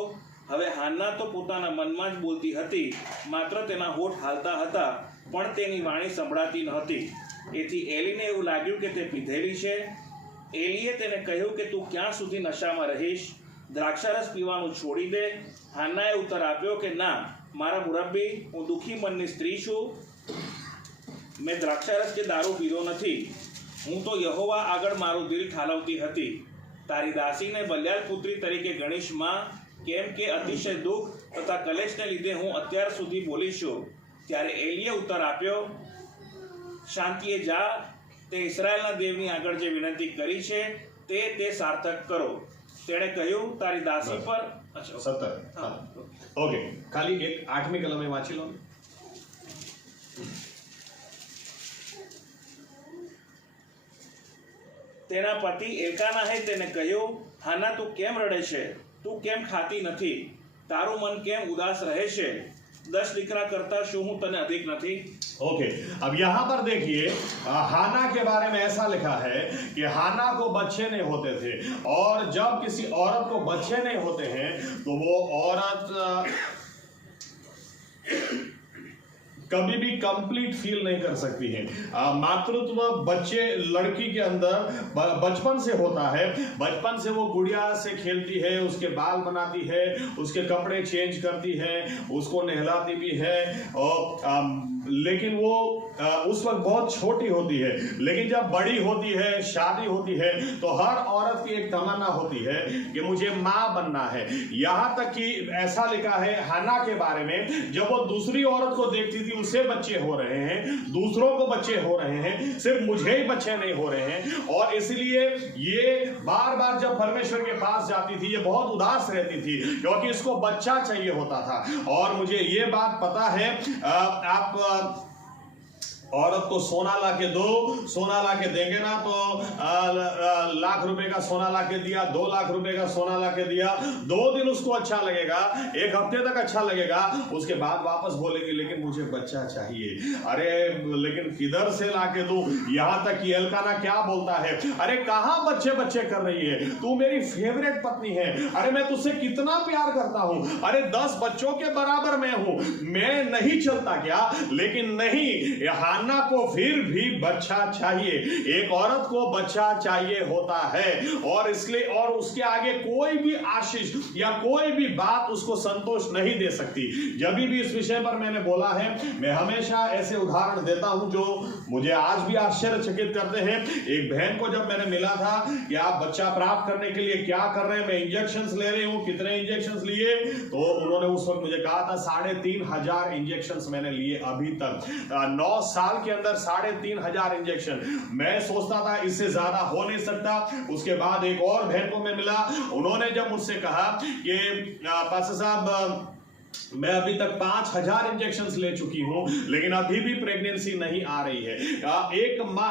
હવે હાન્ના તો પોતાના મનમાં જ બોલતી હતી, માત્ર તેના હોઠ હાલતા હતા, પણ તેની વાણી સંભળાતી ન હતી. એથી એલીને એવું લાગ્યું કે તે પીધેલી છે. એલીએ તેને કહ્યું કે તું ક્યાં સુધી નશામાં રહીશ? દ્રાક્ષારસ પીવાનું છોડી દે. હાન્નાએ ઉત્તર આપ્યો કે ના, મારા મુરબ્બી, હું દુઃખી મનની સ્ત્રી છું. મેં દ્રાક્ષારસ કે દારૂ પીધો નથી. હું તો યહોવા આગળ મારું દિલ ઠાલવતી હતી. તારી દાસીને બલ્યાલ પુત્રી તરીકે ગણીશ માં, કેમ કે અતિશય દુઃખ તથા કલેશને લીધે હું અત્યાર સુધી બોલી છું. ત્યારે એલીએ ઉત્તર આપ્યો, શાંતિએ જા. તે ઇસ્રાયેલના દેવની આગળ જે વિનંતી કરી છે તે સાર્થક કરો. તેણે કહ્યું, તારી દાસી પર 17 ઓકે, ખાલી એક 8મી કલમે વાંચી લો. તેના પતિ એલ્કાનાએ તેને કહ્યું, હાન્ના તું કેમ રડે છે? તું કેમ ખાતી નથી? તારું મન કેમ ઉદાસ રહે છે? 10 દીકરા करता શું હું તને अधिक નથી? ओके, अब यहाँ पर देखिए हाना के बारे में ऐसा लिखा है कि हाना को बच्चे नहीं होते थे, और जब किसी औरत को बच्चे नहीं होते हैं तो वो औरत कभी भी कंप्लीट फील नहीं कर सकती है. मातृत्व बच्चे लड़की के अंदर बचपन से होता है. बचपन से वो गुड़िया से खेलती है, उसके बाल बनाती है, उसके कपड़े चेंज करती है, उसको नहलाती भी है, और लेकिन वो उस वक्त बहुत छोटी होती है. लेकिन जब बड़ी होती है, शादी होती है, तो हर औरत की एक तमन्ना होती है कि मुझे माँ बनना है. यहाँ तक कि ऐसा लिखा है हाना के बारे में, जब वो दूसरी औरत को देखती थी उसे बच्चे हो रहे हैं, दूसरों को बच्चे हो रहे हैं, सिर्फ मुझे ही बच्चे नहीं हो रहे हैं, और इसलिए ये बार बार जब परमेश्वर के पास जाती थी ये बहुत उदास रहती थी, क्योंकि इसको बच्चा चाहिए होता था. और मुझे ये बात पता है, आप औरत को सोना ला के दो, सोना ला के देंगे ना तो लाख रुपए का सोना ला के दिया, 2 लाख रुपए का सोना ला के दिया, 2 दिन उसको अच्छा लगेगा, 1 हफ्ते तक अच्छा लगेगा, उसके बाद वापस बोलेगी लेकिन मुझे बच्चा चाहिए. अरे लेकिन किधर से ला के दूं? यहाँ तक कि एल्काना क्या बोलता है, अरे कहाँ बच्चे बच्चे कर रही है, तू मेरी फेवरेट पत्नी है, अरे मैं तुझसे कितना प्यार करता हूं, अरे 10 बच्चों के बराबर मैं हूं, मैं नहीं चलता क्या? लेकिन नहीं, हान्ना को फिर भी बच्चा चाहिए. एक औरत को बच्चा चाहिए होता है, और इसलिए और उसके आगे कोई भी आशीष या कोई भी बात उसको संतोष नहीं दे सकती. जब भी इस विषय पर मैंने बोला है, मैं हमेशा ऐसे उदाहरण देता हूं जो मुझे आज भी आश्चर्यचकित करते हैं. एक बहन को जब मैंने मिला था कि आप बच्चा प्राप्त करने के लिए क्या कर रहे हैं, मैं इंजेक्शंस ले रही हूं, कितने इंजेक्शंस लिए, तो उन्होंने उस वक्त मुझे कहा था 3,500 इंजेक्शंस मैंने लिए अभी तक. 9 साल के अंदर 3,500 इंजेक्शन. मैं सोचता था इससे ज्यादा हो नहीं सकता. उसके बाद एक और बहन को मैं मिला, उन्होंने जब मुझसे कहा कि पास्टर साहब मैं अभी तक 5,000 इंजेक्शंस ले चुकी हूं, लेकिन अभी भी प्रेगनेंसी नहीं आ रही है. एक माँ,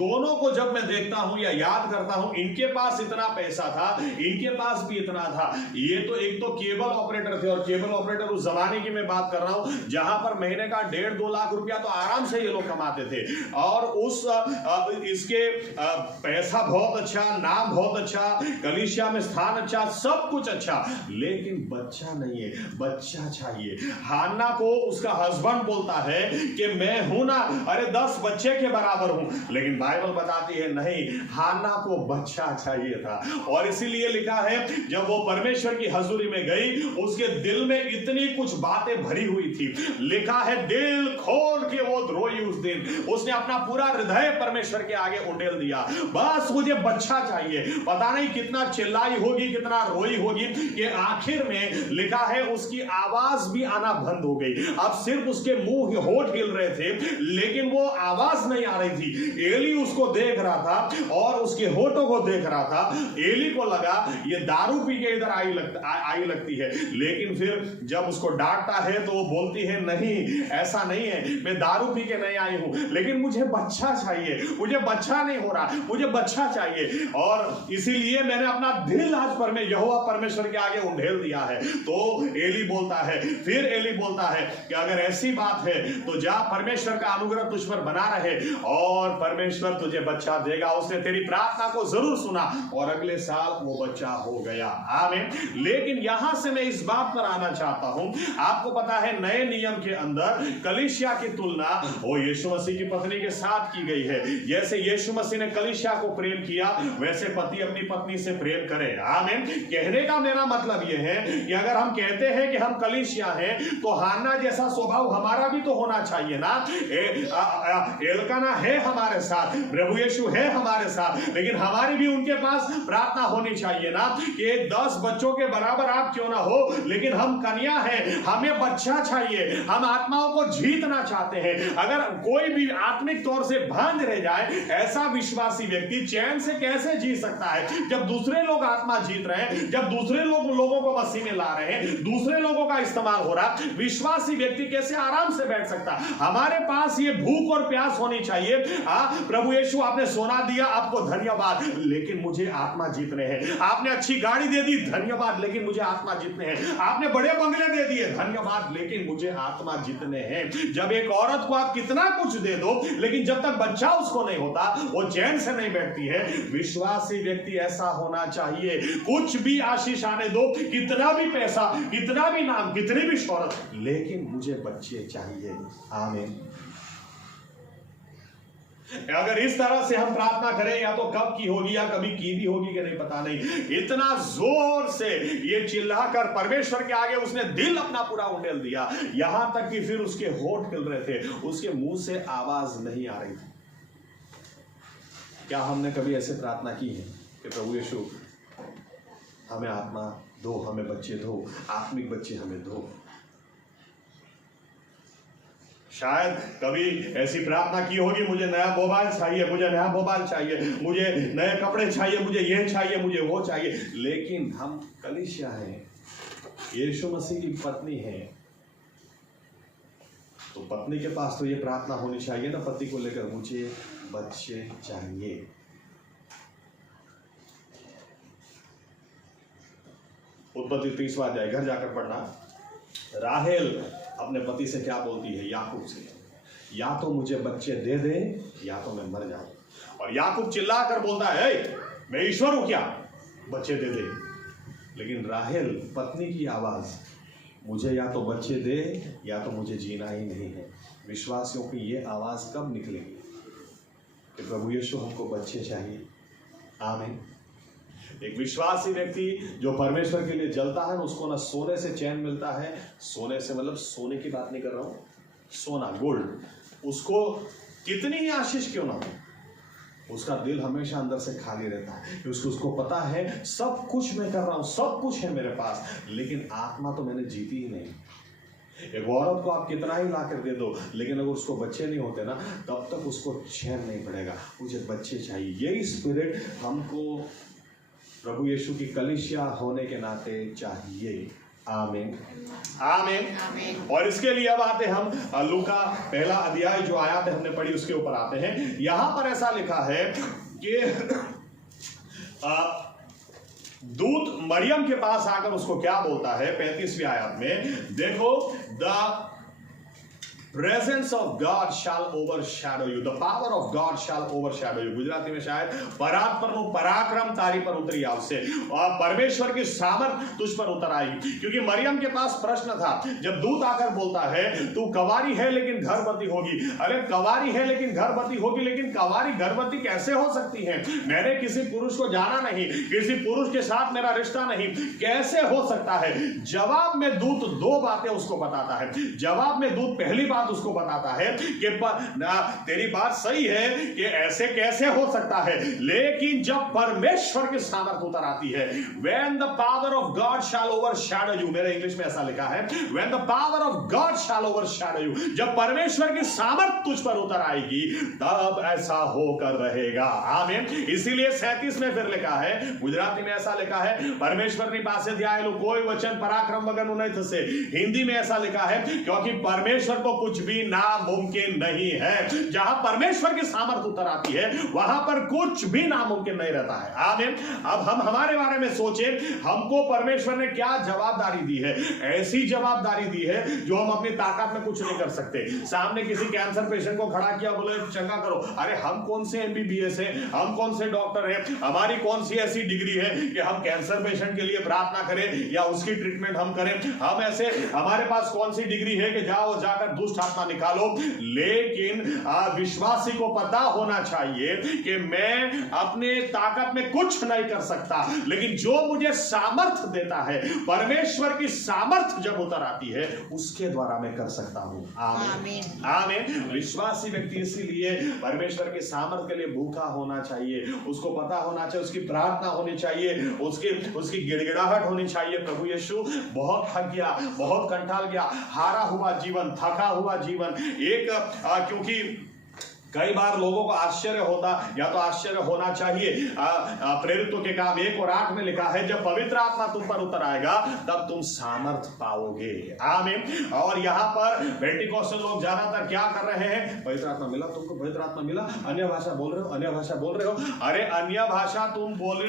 दोनों को जब मैं देखता हूं या याद करता हूं, इनके पास इतना पैसा था, इनके पास भी इतना था. ये तो एक तो केबल ऑपरेटर थे, और केबल ऑपरेटर उस जमाने की मैं बात कर रहा हूं जहां पर महीने का 1.5-2 लाख रुपया तो आराम से ये लोग कमाते थे. और उस इसके पैसा बहुत अच्छा, नाम बहुत अच्छा, कलीसिया में स्थान अच्छा, सब कुछ अच्छा, लेकिन बच्चा नहीं है, बच्चा चाहिए. हान्ना को उसका हस्बैंड बोलता है कि मैं हूं ना, अरे 10 बच्चे के बराबर हूं, लेकिन बाइबल बताती है नहीं, हान्ना को बच्चा चाहिए था. और इसीलिए लिखा है जब वो परमेश्वर की हजूरी में गई, उसके दिल में इतनी कुछ बातें भरी हुई थी. लिखा है दिल खोल के वो रोई उस दिन, उसने अपना पूरा हृदय परमेश्वर के आगे उंडेल दिया. बस मुझे बच्चा चाहिए. पता नहीं कितना चिल्लाई होगी, कितना रोई होगी, कि आखिर में लिखा है उसकी उसकी आवाज भी आना बंद हो गई। अब सिर्फ उसके मुंह होठ हिल रहे थे, लेकिन वो आवाज नहीं आ रही थी। एली उसको देख रहा था और उसके होठों को देख रहा था। एली को लगा ये दारू पी के इधर आई लगती है, लेकिन फिर जब उसको डांटता है तो वो बोलती है नहीं, ऐसा नहीं है, मैं दारू पी के नहीं आई हूं, लेकिन मुझे बच्चा चाहिए, मुझे बच्चा नहीं हो रहा, मुझे बच्चा चाहिए, और इसीलिए मैंने अपना दिल आज यहोवा परमेश्वर के आगे उंडेल दिया है। तो एली बोलता है, फिर एली बोलता है कि अगर ऐसी बात है तो जा, परमेश्वर का अनुग्रह तुझ पर बना रहे और परमेश्वर तुझे बच्चा देगा। उसने तेरी प्रार्थना को जरूर सुना और अगले साल वो बच्चा हो गया। आमीन। लेकिन यहां से मैं इस बात पर आना चाहता हूं, आपको पता है नए नियम के अंदर कलीसिया की तुलना वो यीशु मसीह की पत्नी के साथ की गई है। जैसे यीशु मसीह ने कलीसिया को प्रेम किया, वैसे पति अपनी पत्नी से प्रेम करे। आमीन। कहने का मेरा मतलब यह है कि अगर हम कहते हैं कि हम कलीसिया हैं, तो हान्ना जैसा स्वभाव हमारा भी तो होना चाहिए ना। एलकाना है हमारे साथ, प्रभु यीशु है हमारे साथ, लेकिन हमारी भी उनके पास प्रार्थना होनी चाहिए ना कि 10 बच्चों के बराबर आप क्यों ना हो, लेकिन हम कन्या हैं, हमें बच्चा चाहिए, हम आत्माओं को जीतना चाहते हैं। अगर कोई भी आत्मिक तौर से भांज रह जाए, ऐसा विश्वासी व्यक्ति चैन से कैसे जी सकता है? जब दूसरे लोग आत्मा जीत रहे हैं, जब दूसरे लोगों को मसीह में ला रहे हैं, दूसरे लोगों का इस्तेमाल हो रहा, विश्वासी व्यक्ति कैसे आराम से बैठ सकता? हमारे पास ये भूख और प्यास होनी चाहिए। प्रभु यीशु आपने सोना दिया, आपको धन्यवाद, लेकिन मुझे आत्मा जीतने हैं। आपने अच्छी गाड़ी दे दी, धन्यवाद, लेकिन मुझे आत्मा जीतने हैं। आपने बड़े बंगले दे दिए, धन्यवाद, लेकिन मुझे आत्मा जीतने हैं। जब एक औरत को आप कितना कुछ दे दो, लेकिन जब तक बच्चा उसको नहीं होता, वो चैन से नहीं बैठती है। विश्वासी व्यक्ति ऐसा होना चाहिए। कुछ भी आशीष आने दो, कितना भी पैसा, कितना भी नाम, कितनी भी शोहरत, लेकिन मुझे बच्चे चाहिए। आमीन। अगर इस तरह से हम प्रार्थना करें, या तो कब की होगी या कभी की भी होगी कि नहीं पता नहीं, इतना जोर से ये चिल्लाकर परमेश्वर के आगे उसने दिल अपना पूरा उंडेल दिया, यहां तक कि फिर उसके होठ हिल रहे थे, उसके मुंह से आवाज नहीं आ रही थी। क्या हमने कभी ऐसे प्रार्थना की है कि प्रभु यीशु हमें आत्मा दो, हमें बच्चे दो, आत्मिक बच्चे हमें दो? शायद कभी ऐसी प्रार्थना की होगी, मुझे नया मोबाइल चाहिए, मुझे नया मोबाइल चाहिए, मुझे नए कपड़े चाहिए, मुझे ये चाहिए, मुझे वो चाहिए। लेकिन हम कलीसिया हैं, यीशु मसीह की पत्नी है, तो पत्नी के पास तो ये प्रार्थना होनी चाहिए ना पति को लेकर, मुझे बच्चे चाहिए। उत्पत्ति 30वां अध्याय, घर जाकर पढ़ना। राहेल अपने पति से क्या बोलती है? याकूब से, या तो मुझे बच्चे दे दे या तो मैं मर जाऊं। और याकूब चिल्लाकर बोलता है, मैं ईश्वर हूं क्या, बच्चे दे दे। लेकिन राहेल पत्नी की आवाज, मुझे या तो बच्चे दे या तो मुझे जीना ही नहीं है। विश्वासियों की ये आवाज कब निकलेगी कि प्रभु यीशु हमको बच्चे चाहिए? आमीन। एक विश्वासी व्यक्ति जो परमेश्वर के लिए जलता है, उसको ना सोने से चैन मिलता है। सोने से मतलब सोने की बात नहीं कर रहा हूं, सोना, गोल्ड, उसको कितनी ही आशीष क्यों ना हो, उसका दिल हमेशा अंदर से खाली रहता है। उसको पता है सब कुछ मैं कर रहा हूं, सब कुछ है मेरे पास, लेकिन आत्मा तो मैंने जीती ही नहीं। एक औरत को आप कितना ही ला कर दे दो, लेकिन अगर उसको बच्चे नहीं होते ना, तब तक उसको चैन नहीं पड़ेगा। मुझे बच्चे चाहिए। यही स्पिरिट हमको प्रभु यीशु की कलीसिया होने के नाते चाहिए। आमीन, आमीन। और इसके लिए अब आते हम लूका 1 अध्याय जो आयत हमने पढ़ी उसके ऊपर आते हैं। यहां पर ऐसा लिखा है कि दूत मरियम के पास आकर उसको क्या बोलता है 35वीं आयत में, देखो, the presence of God shall overshadow you, the power of God shall overshadow you। Gujarati में शायद पराक्रम तारी पर उतरी आवश्य, और परमेश्वर की सामर्थ तुझ पर उतर आई। क्योंकि मरियम के पास प्रश्न था, जब दूत आकर बोलता है तू कवारी है लेकिन गर्भवती होगी। अरे कवारी है लेकिन गर्भवती होगी, लेकिन कवारी गर्भवती कैसे हो सकती है? मैंने किसी पुरुष को जाना नहीं, किसी पुरुष के साथ मेरा रिश्ता नहीं, कैसे हो सकता है? जवाब में दूत 2 बातें उसको बताता है। जवाब में दूत पहली बात बात उसको बताता है कि तेरी बात सही है कि ऐसे कैसे हो सकता है, लेकिन जब परमेश्वर की सामर्थ उतर आती है, when the power of God shall overshadow you, मेरे इंग्लिश में ऐसा लिखा है, when the power of God shall overshadow you, जब परमेश्वर की सामर्थ तुझ पर उतर आएगी तब ऐसा होकर रहेगा। आमीन। इसीलिए 37 में फिर लिखा है, गुजराती में ऐसा लिखा है, परमेश्वर ની પાસેથી આયેલું कोई वचन पराक्रम वगरનું नहीं થશે। हिंदी में ऐसा लिखा है, क्योंकि परमेश्वर को कुछ भी नामुमकिन नहीं है। जहां परमेश्वर की सामर्थ उतर आती है वहां पर कुछ भी नामुमकिन नहीं रहता है। आमीन। अब हम हमारे बारे में सोचें, हमको परमेश्वर ने क्या जवाबदारी दी है। ऐसी जवाबदारी दी है जो हम अपनी ताकत में कुछ नहीं कर सकते। सामने किसी कैंसर पेशेंट को खड़ा किया, बोले चंगा करो, अरे हम कौन से MBBS है, हम कौन से डॉक्टर है, हमारी कौन सी ऐसी डिग्री है कि हम कैंसर पेशेंट के लिए प्रार्थना करें या उसकी ट्रीटमेंट हम करें। हम ऐसे, हमारे पास कौन सी डिग्री है कि जाओ जाकर दुष्ट आत्मा निकालो। लेकिन विश्वासी को पता होना चाहिए कि मैं अपने ताकत में कुछ नहीं कर सकता, लेकिन जो मुझे सामर्थ देता है, परमेश्वर की सामर्थ जब उतर आती है उसके द्वारा मैं कर सकता हूं। आमीन। आमीन। विश्वासी व्यक्ति इसीलिए परमेश्वर की सामर्थ के लिए भूखा होना चाहिए, उसको पता होना चाहिए, उसकी प्रार्थना होनी चाहिए, उसकी गिड़गिड़ाहट होनी चाहिए। प्रभु यीशु बहुत थक गया, बहुत कंटाल गया, हारा हुआ जीवन, थका हुआ जीवन, क्योंकि कई बार लोगों को आश्चर्य होता, या तो आश्चर्य होना चाहिए। प्रेरितों के काम 1 और 8 में लिखा है, जब पवित्र आत्मा तुम पर उतर आएगा तब तुम सामर्थ पाओगे। आमीन। और यहाँ पर पेंटिकॉस्टल लोग ज्यादातर क्या कर रहे हैं, पवित्र आत्मा मिला तुमको, पवित्र आत्मा मिला, अन्य भाषा बोल रहे हो, अन्य भाषा बोल रहे हो। अरे अन्य भाषा तुम बोल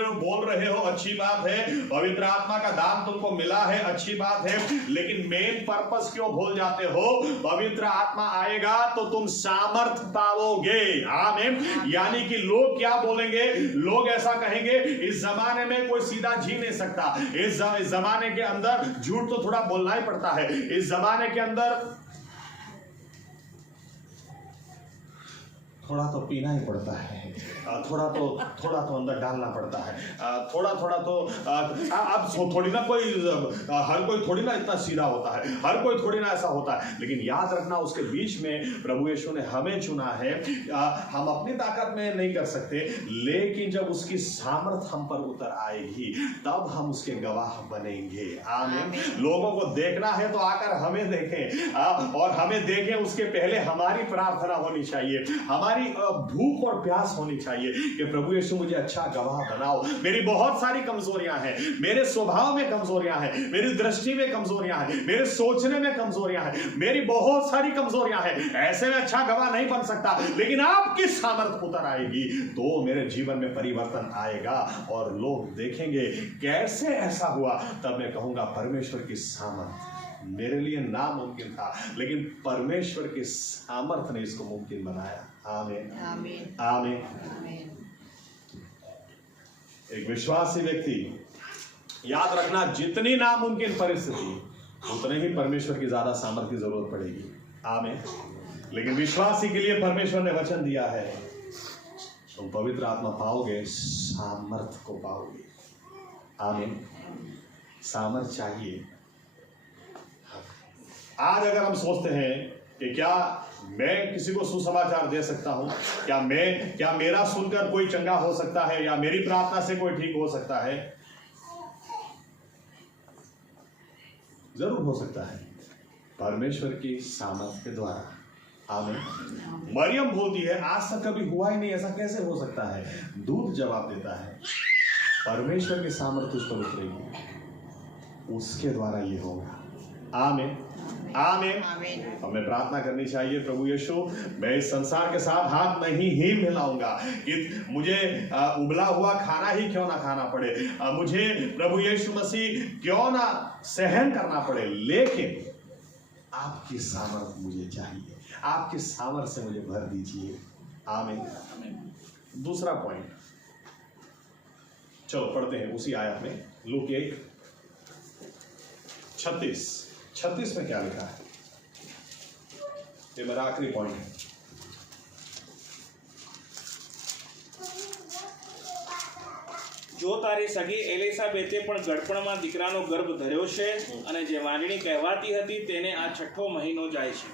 रहे हो, अच्छी बात है, पवित्र आत्मा का दान तुमको मिला है, अच्छी बात है, लेकिन मेन पर्पस क्यों भूल जाते हो। पवित्र आत्मा आएगा तो तुम सामर्थ पाओ। आमीन। यानी कि लोग क्या बोलेंगे, लोग ऐसा कहेंगे, इस जमाने में कोई सीधा जी नहीं सकता, इस जमाने के अंदर झूठ तो थोड़ा बोलना ही पड़ता है, इस जमाने के अंदर थोड़ा तो पीना ही पड़ता है, थोड़ा तो अंदर डालना पड़ता है, थोड़ा तो अब थोड़ी ना कोई, हर कोई थोड़ी ना इतना सीधा होता है, हर कोई थोड़ी ना ऐसा होता है। लेकिन याद रखना, उसके बीच में प्रभु यीशु ने हमें चुना है। हम अपनी ताकत में नहीं कर सकते, लेकिन जब उसकी सामर्थ हम पर उतर आएगी तब हम उसके गवाह बनेंगे। आमीन। लोगों को देखना है तो आकर हमें देखें, और हमें देखें उसके पहले हमारी प्रार्थना होनी चाहिए, हमारी भूख और प्यास होनी चाहिए कि प्रभु यीशु मुझे अच्छा गवाह बनाओ। मेरी बहुत सारी कमजोरियां हैं, मेरे स्वभाव में कमजोरियां हैं, मेरी दृष्टि में कमजोरियां हैं, मेरे सोचने में कमजोरियां हैं, मेरी बहुत सारी कमजोरियां हैं। ऐसे में अच्छा गवाह नहीं बन सकता, लेकिन आपकी सामर्थ उतर आएगी तो मेरे जीवन में परिवर्तन आएगा और लोग देखेंगे कैसे ऐसा हुआ। तब मैं कहूंगा परमेश्वर की सामर्थ मेरे लिए नामुमकिन था, लेकिन परमेश्वर की सामर्थ ने इसको मुमकिन बनाया। आमीन। आमीन। आमीन। आमीन। एक विश्वासी व्यक्ति, याद रखना, जितनी नामुमकिन परिस्थिति उतने ही परमेश्वर की ज्यादा सामर्थ की जरूरत पड़ेगी। आमीन। लेकिन विश्वासी के लिए परमेश्वर ने वचन दिया है, तुम पवित्र आत्मा पाओगे, सामर्थ को पाओगे। आमीन। सामर्थ चाहिए। आज अगर हम सोचते हैं कि क्या मैं किसी को सुसमाचार दे सकता हूं, क्या मेरा सुनकर कोई चंगा हो सकता है, या मेरी प्रार्थना से कोई ठीक हो सकता है, जरूर हो सकता है, परमेश्वर की सामर्थ के द्वारा। आमीन। मरियम बोलती है, आज तक कभी हुआ ही नहीं, ऐसा कैसे हो सकता है। दूत जवाब देता है, परमेश्वर की सामर्थ उस पर उतरेगी, उसके द्वारा ये होगा। आमीन। आमीन। हमें प्रार्थना करनी चाहिए, प्रभु यीशु, मैं इस संसार के साथ हाथ नहीं ही मिलाऊंगा कि मुझे उबला हुआ खाना ही क्यों ना खाना पड़े, मुझे प्रभु यीशु मसीह क्यों ना सहन करना पड़े, लेकिन आपकी सामर्थ मुझे चाहिए, आपकी सामर्थ से मुझे भर दीजिए। आमीन। दूसरा पॉइंट, चलो पढ़ते हैं उसी आयत में, लूक 1:36 में क्या लिखा है, ये मेरा आखिरी पॉइंट है। જો તારી સગી એલિસાબેથે પણ ગળપણમાં દીકરાનો ગર્ભ ધર્યો છે અને જે વાંજણી કહેવાતી હતી તેને આ 6ઠ્ઠો મહિનો જાય છે।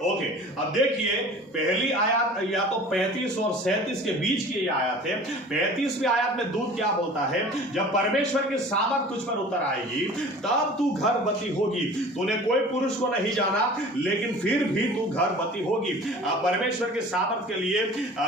ओके, अब देखिए पहली आयत या तो 35 और 37 के बीच की ये आयत है। 35वीं आयत में दूत क्या बोलता है, जब परमेश्वर की सामर्थ तुझ पर उतर आएगी तब तू गर्भवती होगी। तूने कोई पुरुष को नहीं जाना लेकिन फिर भी तू गर्भवती होगी। परमेश्वर की सामर्थ के लिए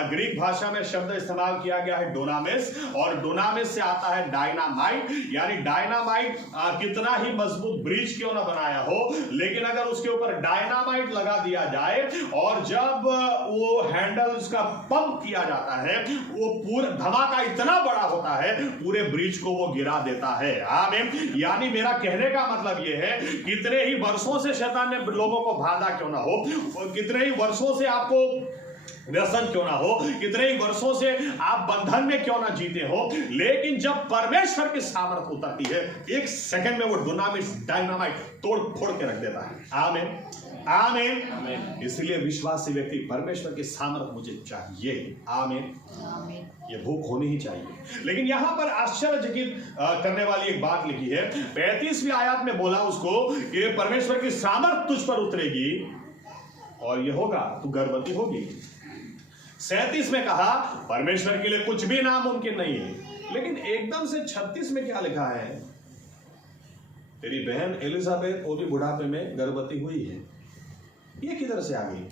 ग्रीक भाषा में शब्द इस्तेमाल किया गया है डोनामिस, और डोनामिस से आता है डायनामाइट। यानी डायनामाइट कितना ही मजबूत ब्रिज क्यों ना बनाया हो, लेकिन अगर उसके ऊपर डायनामाइट लगा दिया जाए और जब वो हैंडल उसका पंप किया जाता है, वो पूरा धमाका इतना बड़ा होता है पूरे ब्रिज को वो गिरा देता है। आमीन। यानी मेरा कहने का मतलब ये है, कितने ही वर्षों से शैतान ने लोगों को बांधा क्यों ना हो, कितने ही वर्षों से आपको व्यसन क्यों ना हो, कितने ही वर्षों से आप बंधन में क्यों ना जीते हो, लेकिन जब परमेश्वर की सामर्थ उतरती है, एक सेकंड में वो डुनामिस डायनामाइट तोड़ फोड़ के रख देता है। आमीन, आमीन। इसलिए विश्वासी व्यक्ति परमेश्वर की सामर्थ मुझे चाहिए। आमीन, आमीन। ये भूख होनी ही चाहिए। लेकिन यहां पर आश्चर्यचकित करने वाली एक बात लिखी है। 35वीं आयत में बोला उसको कि परमेश्वर की सामर्थ तुझ पर उतरेगी और ये होगा, तू गर्भवती होगी। 37 में कहा परमेश्वर के लिए कुछ भी नामुमकिन नहीं है। लेकिन एकदम से 36 में क्या लिखा है, तेरी बहन एलिजाबेथ वो भी बुढ़ापे में गर्भवती हुई है। ये किधर से आ गई?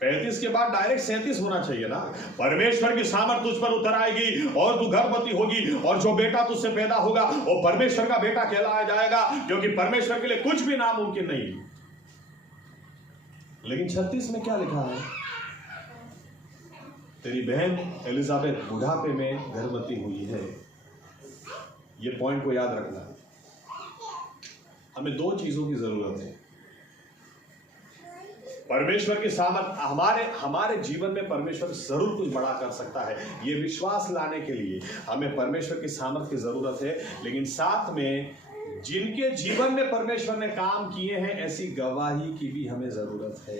35 के बाद डायरेक्ट 37 होना चाहिए ना। परमेश्वर की सामर्थ तुझ पर उतर आएगी और तू गर्भवती होगी और जो बेटा तुझसे पैदा होगा वो परमेश्वर का बेटा कहलाया जाएगा, क्योंकि परमेश्वर के लिए कुछ भी नामुमकिन नहीं। लेकिन 36 में क्या लिखा है, तेरी बहन एलिजाबेथ बुढ़ापे में गर्भवती हुई है। ये पॉइंट को याद रखना। हमें दो चीजों की जरूरत है। परमेश्वर की सामर्थ हमारे जीवन में परमेश्वर जरूर कुछ बड़ा कर सकता है। ये विश्वास लाने के लिए हमें परमेश्वर की सामर्थ की जरूरत है, लेकिन साथ में जिनके जीवन में परमेश्वर ने काम किए हैं ऐसी गवाही की भी हमें जरूरत है।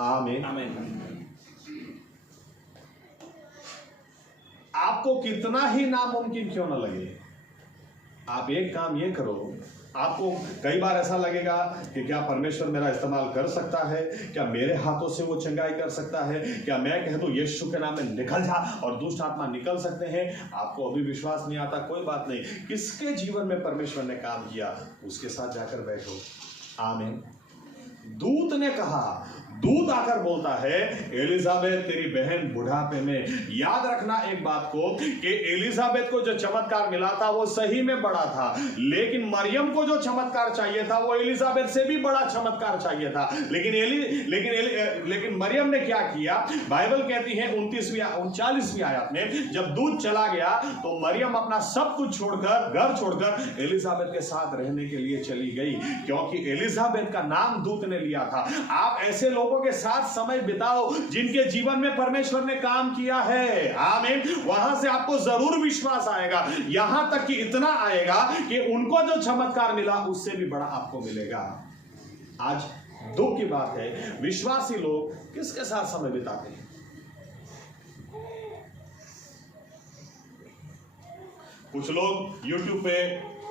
आमीन, आमीन। आपको कितना ही नामुमकिन क्यों ना लगे, आप एक काम ये करो। आपको कई बार ऐसा लगेगा कि क्या परमेश्वर मेरा इस्तेमाल कर सकता है, क्या मेरे हाथों से वो चंगाई कर सकता है, क्या मैं कह दूं यीशु के नाम में निकल जा और दुष्ट आत्मा निकल सकते हैं। आपको अभी विश्वास नहीं आता, कोई बात नहीं। किसके जीवन में परमेश्वर ने काम किया उसके साथ जाकर बैठो। आमीन। दूत ने कहा, दूत आकर बोलता है एलिजाबेथ तेरी बहन बुढ़ापे में। याद रखना एक बात को कि एलिजाबेथ को जो चमत्कार मिला था वो सही में बड़ा था, लेकिन मरियम को जो चमत्कार चाहिए था वो एलिजाबेथ से भी बड़ा चमत्कार चाहिए था। लेकिन मरियम ने क्या किया, बाइबल कहती है 39वीं आयत में, जब दूत चला गया तो मरियम अपना सब कुछ छोड़कर, घर छोड़कर एलिजाबेथ के साथ रहने के लिए चली गई, क्योंकि एलिजाबेथ का नाम दूत ने लिया था। आप ऐसे लोगों के साथ समय बिताओ जिनके जीवन में परमेश्वर ने काम किया है। आमीन। वहां से आपको जरूर विश्वास आएगा, यहां तक कि इतना आएगा कि उनको जो चमत्कार मिला उससे भी बड़ा आपको मिलेगा। आज दुख की बात है, विश्वासी लोग किसके साथ समय बिताते हैं? कुछ लोग YouTube पे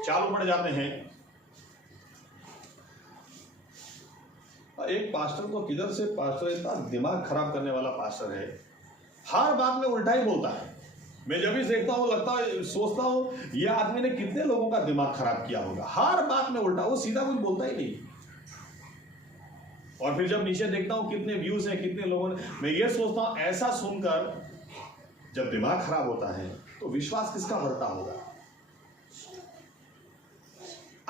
चालू पड़ जाते हैं। एक पास्टर को किधर से, पास्टर इतना दिमाग खराब करने वाला पास्टर है, हर बात में उल्टा ही बोलता है। मैं जब भी देखता हूँ लगता है, सोचता हूँ ये आदमी ने कितने लोगों का दिमाग खराब किया होगा। हर बात में उल्टा, वो सीधा कुछ बोलता ही नहीं। और फिर जब नीचे देखता हूँ कितने व्यूज हैं, कितने लोगों ने, मैं ये सोचता हूँ ऐसा सुनकर जब दिमाग खराब होता है तो विश्वास किसका बढ़ता होगा।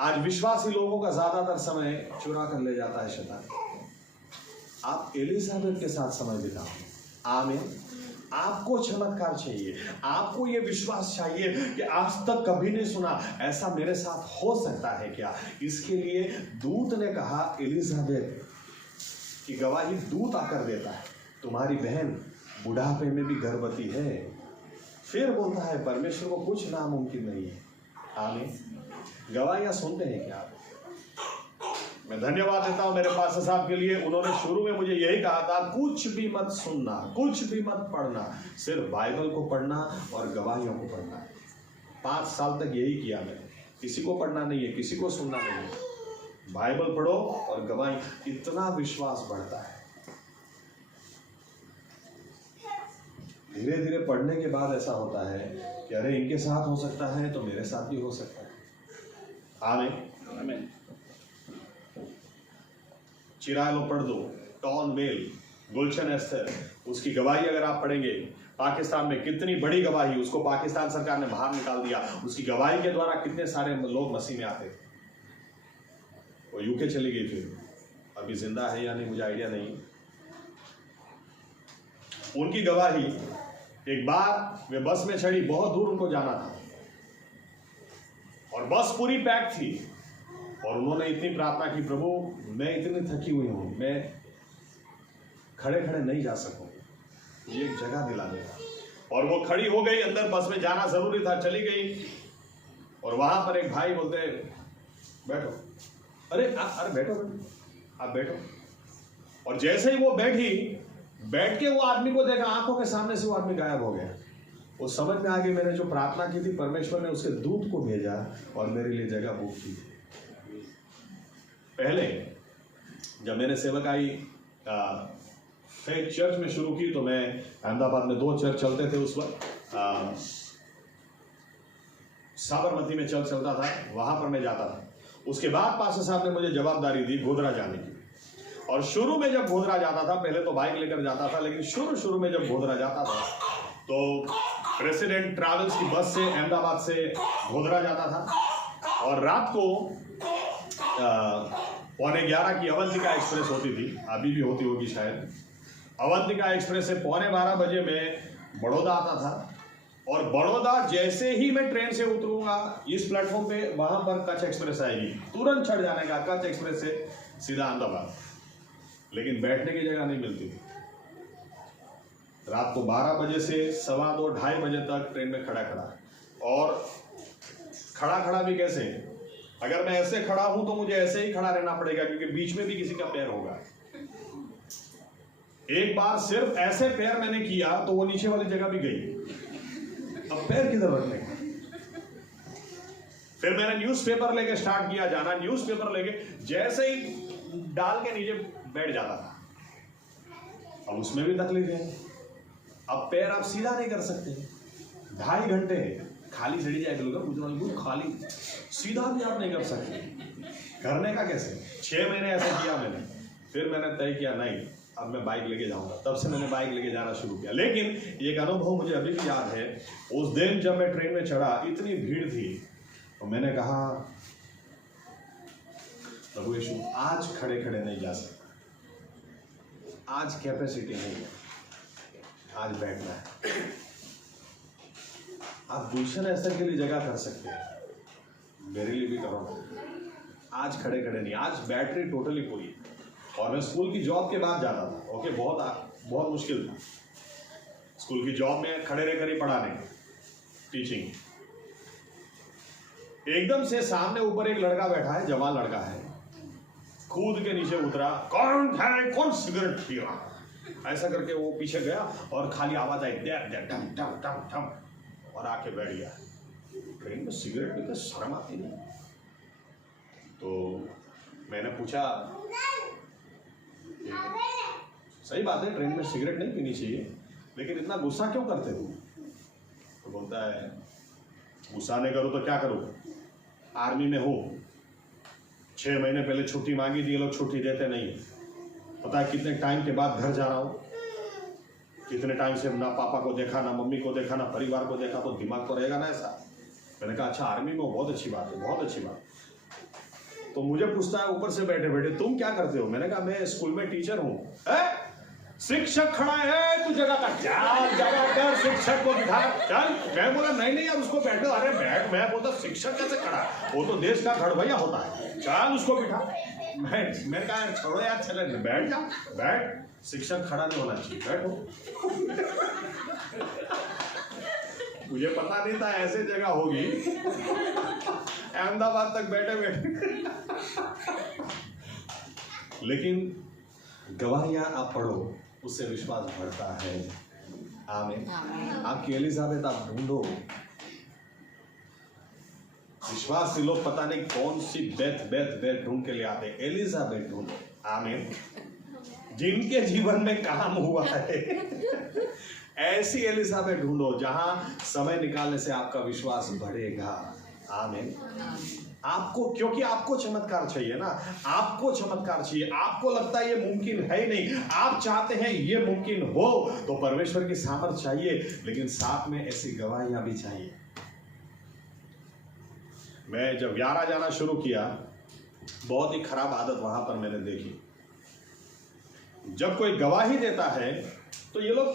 आज विश्वासी लोगों का ज्यादातर समय चुरा कर ले जाता है शैतान। आप एलिजाबेथ के साथ समय बिताओ। आमीन। आपको चमत्कार चाहिए, आपको ये विश्वास चाहिए कि आज तक कभी नहीं सुना, ऐसा मेरे साथ हो सकता है क्या। इसके लिए दूत ने कहा एलिजाबेथ की गवाही दूत आकर देता है, तुम्हारी बहन बुढ़ापे में भी गर्भवती है। फिर बोलता है परमेश्वर को कुछ नामुमकिन नहीं है। आमीन। गवाहियां सुनते हैं क्या आप? मैं धन्यवाद देता हूं मेरे पास्टर साहब के लिए। उन्होंने शुरू में मुझे यही कहा था, कुछ भी मत सुनना, कुछ भी मत पढ़ना, सिर्फ बाइबल को पढ़ना और गवाहियों को पढ़ना। 5 साल तक यही किया मैंने। किसी को पढ़ना नहीं है, किसी को सुनना नहीं है, बाइबल पढ़ो और गवाही, इतना विश्वास बढ़ता है। धीरे धीरे पढ़ने के बाद ऐसा होता है कि अरे इनके साथ हो सकता है तो मेरे साथ भी हो सकता है। आमीन आमीन। चिरालो पढ़ दो, टॉन वेल, गुलशन एस्तर, उसकी गवाही अगर आप पढ़ेंगे, पाकिस्तान में कितनी बड़ी गवाही, उसको पाकिस्तान सरकार ने बाहर निकाल दिया, उसकी गवाही के द्वारा कितने सारे लोग मसीह में आते थे। वो यूके चली गई, फिर अभी जिंदा है या नहीं मुझे आइडिया नहीं। उनकी गवाही, एक बार वे बस में चढ़ी, बहुत दूर उनको जाना था और बस पूरी पैक थी और उन्होंने इतनी प्रार्थना की, प्रभु मैं इतनी थकी हुई हूं, मैं खड़े खड़े नहीं जा सकूंगी, मुझे एक जगह दिला देगा। और वो खड़ी हो गई, अंदर बस में जाना जरूरी था, चली गई और वहां पर एक भाई बोलते बैठो, अरे बैठो आप बैठो। और जैसे ही वो बैठी, बैठ के वो आदमी को देखा, आंखों के सामने से वो आदमी गायब हो गया। वो समझ में आ गई, मैंने जो प्रार्थना की थी, परमेश्वर ने उसके दूत को भेजा और मेरे लिए जगह बुक की थी। पहले जब मैंने सेवकाई फेथ चर्च में शुरू की, तो मैं अहमदाबाद में 2 चर्च चलते थे उस वक्त, साबरमती में चर्च चलता था, वहां पर मैं जाता था। उसके बाद पास्टर साहब ने मुझे जवाबदारी दी गोधरा जाने की, और शुरू में जब गोधरा जाता था, पहले तो बाइक लेकर जाता था, लेकिन शुरू में जब गोधरा जाता था तो प्रेसिडेंट ट्रैवल्स की बस से अहमदाबाद से गोधरा जाता था। और रात को 11:15 की अवंतिका एक्सप्रेस होती थी, अभी भी होती होगी शायद। अवंतिका एक्सप्रेस से 11:15 बजे मैं बड़ौदा आता था, और बड़ौदा जैसे ही मैं ट्रेन से उतरूंगा इस प्लेटफॉर्म पे, वहां पर कच्छ एक्सप्रेस आएगी, तुरंत चढ़ जाने का, कच्छ एक्सप्रेस से सीधा अहमदाबाद। लेकिन बैठने की जगह नहीं मिलती थी। रात को 12 बजे से 2:15 2:30 बजे तक ट्रेन में खड़ा, और खड़ा भी कैसे, अगर मैं ऐसे खड़ा हूं तो मुझे ऐसे ही खड़ा रहना पड़ेगा, क्योंकि बीच में भी किसी का पैर होगा। एक बार सिर्फ ऐसे पैर मैंने किया तो वो नीचे वाली जगह भी गई, अब पैर किधर रखने का। फिर मैंने न्यूज़पेपर लेके स्टार्ट किया जाना, न्यूज़पेपर लेके जैसे ही डाल के नीचे बैठ जाता था। अब उसमें भी तकलीफ है, अब पैर आप सीधा नहीं कर सकते, 2.5 घंटे खाली चढ़ी जाए, बिल्कुल खाली, सीधा भी आप नहीं कर सकते। करने का कैसे? 6 महीने ऐसा किया मैंने, फिर मैंने तय किया नहीं, अब मैं बाइक लेके जाऊंगा। तब से मैंने बाइक लेके जाना शुरू किया। लेकिन एक अनुभव मुझे अभी भी याद है, उस दिन जब मैं ट्रेन में चढ़ा, इतनी भीड़ थी, तो मैंने कहा प्रभु यीशु, आज खड़े खड़े नहीं जा सकता, आज कैपेसिटी नहीं है, आज बैठना है। आप गुलशन ऐसा के लिए जगह कर सकते हैं, मेरे लिए भी करो। आज खड़े खड़े नहीं, आज बैटरी टोटली पूरी। और मैं स्कूल की जॉब के बाद जाता था, ओके, बहुत मुश्किल था स्कूल की जॉब में खड़े रहकर ही पढ़ाने, टीचिंग। एकदम से सामने ऊपर एक लड़का बैठा है, जवान लड़का है, कूद के नीचे उतरा, कौन सिगरेट पी रहा, ऐसा करके वो पीछे गया और खाली आवाज आई डम डम डम डम, और आके बैठ गया। ट्रेन में सिगरेट पीते शर्म आती नहीं? तो मैंने पूछा, सही बात है ट्रेन में सिगरेट नहीं पीनी चाहिए, लेकिन इतना गुस्सा क्यों करते हो? तो बोलता है, गुस्सा नहीं करो तो क्या करो, आर्मी में हो, 6 महीने पहले छुट्टी मांगी थी, ये लोग छुट्टी देते नहीं। पता है कितने टाइम के बाद घर जा रहा हूँ, कितने टाइम से ना पापा को देखा, ना मम्मी को देखा, ना परिवार को देखा, तो दिमाग तो रहेगा ना ऐसा। मैंने कहा अच्छा, आर्मी में हो, बहुत अच्छी बात है, बहुत अच्छी बात। तो मुझे पूछता है ऊपर से बैठे बैठे, तुम क्या करते हो? मैंने कहा मैं स्कूल में टीचर हूँ। शिक्षक खड़ा है, तू जगह कर, जगह कर, शिक्षक को बिठा, चल। मैं बोला नहीं यार, उसको बैठो। अरे बैठ। मैं बोलता शिक्षक कैसे खड़ा, वो तो देश का घड़वैया होता है, चल उसको बिठा। मैंने कहा छोड़ो यार, चले बैठ जा, बैठ, शिक्षक खड़ा नहीं होना चाहिए, बैठो। मुझे पता नहीं था ऐसे जगह होगी, अहमदाबाद तक बैठे बैठे। लेकिन गवाहियां आप पढ़ो, उससे विश्वास बढ़ता है। आमीन। आपकी एलिजाबेथ आप ढूंढो, विश्वासी लोग पता नहीं कौन सी बेथ ढूंढ के ले आते, एलिजाबेथ ढूंढो। आमीन। जिनके जीवन में काम हुआ है ऐसी एलिजाबेथ ढूंढो जहां समय निकालने से आपका विश्वास बढ़ेगा। आमीन। आपको, क्योंकि आपको चमत्कार चाहिए ना, आपको चमत्कार चाहिए। आपको लगता है ये मुमकिन है ही नहीं, आप चाहते हैं ये मुमकिन हो, तो परमेश्वर की सामर्थ चाहिए, लेकिन साथ में ऐसी गवाहियां भी चाहिए। मैं जब यारा जाना शुरू किया, बहुत ही खराब आदत वहां पर मैंने देखी। जब कोई गवाही देता है तो ये लोग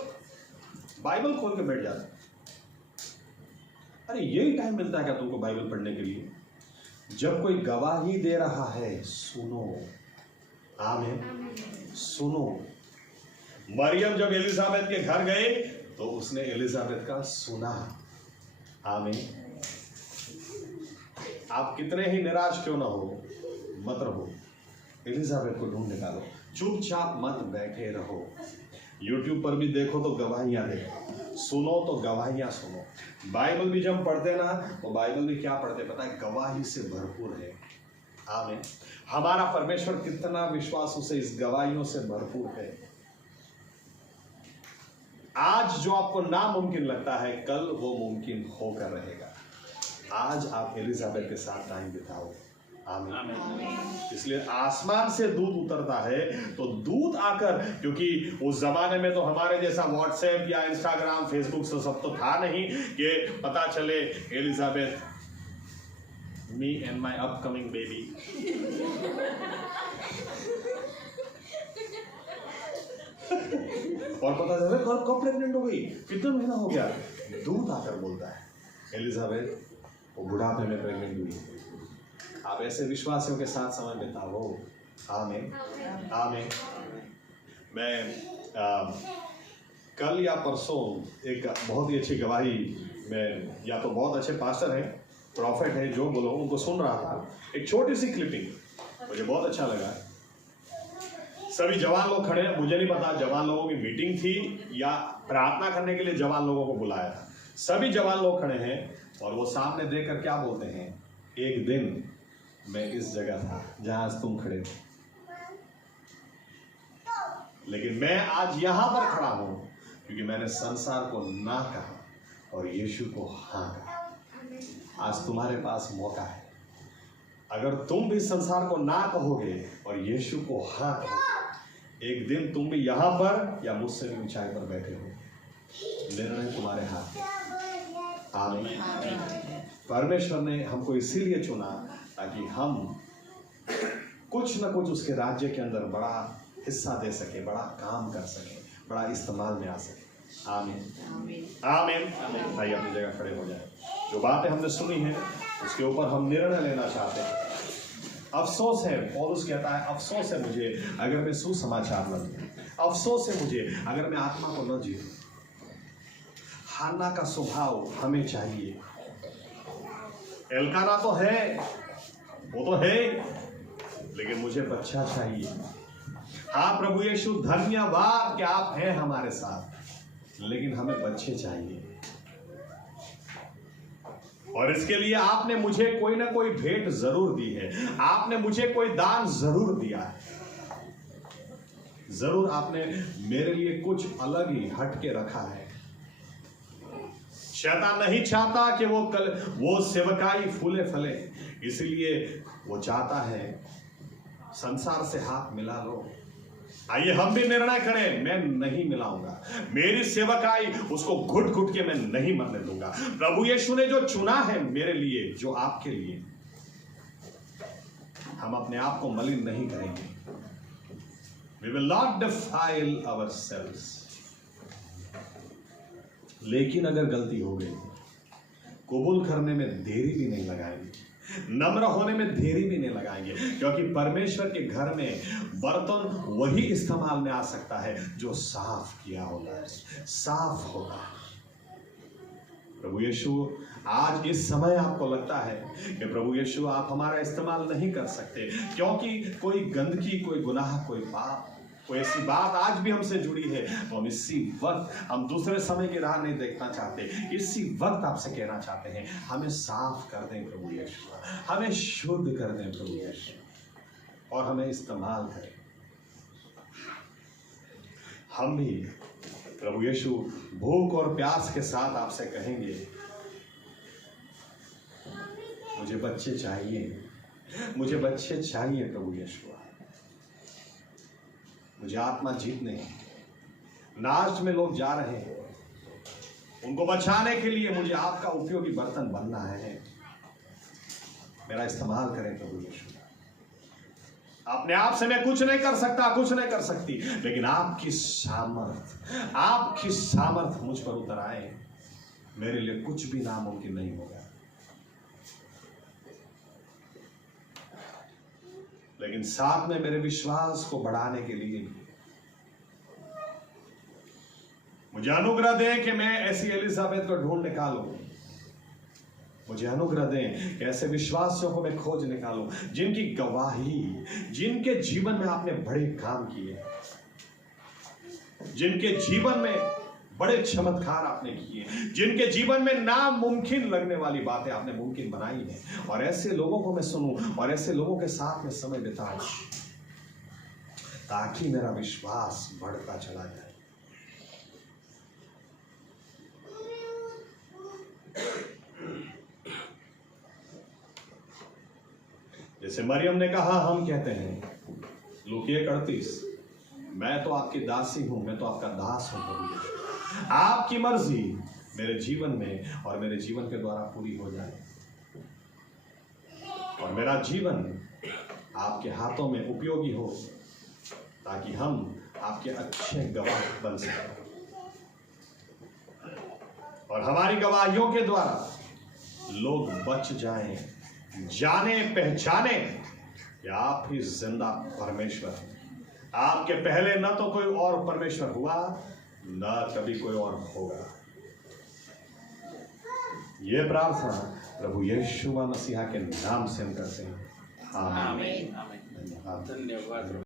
बाइबल खोल के बैठ जाते। अरे यही टाइम मिलता है क्या तुमको बाइबल पढ़ने के लिए? जब कोई गवाही दे रहा है सुनो। आमीन। सुनो। मरियम जब एलिजाबेथ के घर गए तो उसने एलिजाबेथ का सुना। आमीन। आप कितने ही निराश क्यों ना हो, मत रहो, एलिजाबेथ को ढूंढ निकालो। चुपचाप मत बैठे रहो। YouTube पर भी देखो तो गवाहियां देखो, सुनो तो गवाहियां सुनो। बाइबल भी जब पढ़ते ना, तो बाइबल भी क्या पढ़ते पता है? गवाही से भरपूर है। आमीन। हमारा परमेश्वर कितना विश्वासों से, इस गवाहियों से भरपूर है। आज जो आपको नामुमकिन लगता है, कल वो मुमकिन होकर रहेगा। आज आप एलिजाबेथ के साथ टाइम बिताओ। आमीन। इसलिए आसमान से दूत उतरता है तो दूत आकर, क्योंकि उस जमाने में तो हमारे जैसा व्हाट्सएप या इंस्टाग्राम फेसबुक से सब तो था नहीं कि पता चले Elizabeth, me and my upcoming baby. और पता चले कब प्रेग्नेंट हो गई, कितना महीना हो गया। दूत आकर बोलता है एलिजाबेथ वो बुढ़ापे में प्रेग्नेंट हुई। आप ऐसे विश्वासियों के साथ समय बिताओ। आमीन। आमीन। मैं कल या परसों एक बहुत ही अच्छी गवाही, मैं या तो बहुत अच्छे पास्टर हैं, प्रॉफिट है, जो बोलो, उनको सुन रहा था। एक छोटी सी क्लिपिंग मुझे बहुत अच्छा लगा। सभी जवान लोग खड़े हैं, मुझे नहीं पता जवान लोगों की मीटिंग थी या प्रार्थना करने के लिए जवान लोगों को बुलाया था। सभी जवान लोग खड़े हैं और वो सामने देखकर क्या बोलते हैं, एक दिन मैं इस जगह था जहां आज तुम खड़े थे, लेकिन मैं आज यहां पर खड़ा हूं क्योंकि मैंने संसार को ना कहा और यीशु को हाँ कहा। आज तुम्हारे पास मौका है। अगर तुम भी संसार को ना कहोगे और यीशु को हाँ कहोगे, एक दिन तुम भी यहां पर या मुझसे भी ऊंचाई पर बैठे हो। निर्णय तुम्हारे हाथ में। आमीन। परमेश्वर ने हमको इसीलिए चुना ताकि हम कुछ न कुछ उसके राज्य के अंदर बड़ा हिस्सा दे सके, बड़ा काम कर सके, बड़ा इस्तेमाल में आ सके। आमीन। आमीन। भाई अपनी जगह खड़े हो जाए। जो बातें हमने सुनी हैं उसके ऊपर हम निर्णय लेना चाहते हैं। अफसोस है, पौलुस कहता है, अफसोस है मुझे अगर मैं सुसमाचार न दूं, अफसोस है मुझे अगर मैं आत्मा को न जीऊं। हान्ना का स्वभाव हमें चाहिए। एल्काना तो है, वो तो है, लेकिन मुझे बच्चा चाहिए। हाँ प्रभु यीशु, धन्यवाद कि आप हैं हमारे साथ, लेकिन हमें बच्चे चाहिए। और इसके लिए आपने मुझे कोई ना कोई भेंट जरूर दी है, आपने मुझे कोई दान जरूर दिया है। जरूर आपने मेरे लिए कुछ अलग ही हट के रखा है। शैतान नहीं चाहता कि वो सेवकाई फूले फले, इसलिए वो चाहता है संसार से हाथ मिला लो। आइए हम भी निर्णय करें, मैं नहीं मिलाऊंगा। मेरी सेवकाई उसको घुट घुट के मैं नहीं मरने दूंगा। प्रभु यीशु ने जो चुना है मेरे लिए, जो आपके लिए, हम अपने आप को मलिन नहीं करेंगे। We will not defile ourselves। लेकिन अगर गलती हो गई, कबूल करने में देरी भी नहीं लगाएंगे, नम्र होने में देरी भी नहीं लगाएंगे, क्योंकि परमेश्वर के घर में बर्तन वही इस्तेमाल में आ सकता है जो साफ किया होता है, साफ होगा। प्रभु यीशु, आज इस समय आपको लगता है कि प्रभु यीशु आप हमारा इस्तेमाल नहीं कर सकते क्योंकि कोई गंदगी, कोई गुनाह, कोई पाप, कोई ऐसी बात आज भी हमसे जुड़ी है तो हम इसी वक्त, हम दूसरे समय की राह नहीं देखना चाहते, इसी वक्त आपसे कहना चाहते हैं, हमें साफ कर दें प्रभु यीशु, हमें शुद्ध कर दें प्रभु यीशु, और हमें इस्तेमाल करें। हम भी प्रभु यीशु भूख और प्यास के साथ आपसे कहेंगे, मुझे बच्चे चाहिए, मुझे बच्चे चाहिए प्रभु यीशु, मुझे आत्मा जीतने हैं। नाश में लोग जा रहे हैं, उनको बचाने के लिए मुझे आपका उपयोगी बर्तन बनना है। मेरा इस्तेमाल करें प्रभु यीशु। अपने आप से मैं कुछ नहीं कर सकता, कुछ नहीं कर सकती, लेकिन आपकी सामर्थ मुझ पर उतर आए, मेरे लिए कुछ भी नामुमकिन नहीं होगा। लेकिन साथ में मेरे विश्वास को बढ़ाने के लिए मुझे अनुग्रह दें कि मैं ऐसी एलिजाबेथ को ढूंढ निकालूं। मुझे अनुग्रह दें कि ऐसे विश्वासियों को मैं खोज निकालूं जिनकी गवाही, जिनके जीवन में आपने बड़े काम किए, जिनके जीवन में बड़े चमत्कार आपने किए, जिनके जीवन में नामुमकिन लगने वाली बातें आपने मुमकिन बनाई हैं। और ऐसे लोगों को मैं सुनूं और ऐसे लोगों के साथ में समय बिताऊं ताकि मेरा विश्वास बढ़ता चला जाए। जैसे मरियम ने कहा, हम कहते हैं लूका 1:38, मैं तो आपकी दासी हूं, मैं तो आपका दास हूं प्रभु यीशु, आपकी मर्जी मेरे जीवन में और मेरे जीवन के द्वारा पूरी हो जाए, और मेरा जीवन आपके हाथों में उपयोगी हो ताकि हम आपके अच्छे गवाह बन सकें, और हमारी गवाहियों के द्वारा लोग बच जाएं, जाने पहचाने कि आप ही जिंदा परमेश्वर हैं। आपके पहले न तो कोई और परमेश्वर हुआ, न कभी कोई और होगा। ये प्रार्थना प्रभु यीशु मसीह के नाम से हम करते हैं। आमीन। धन्यवाद।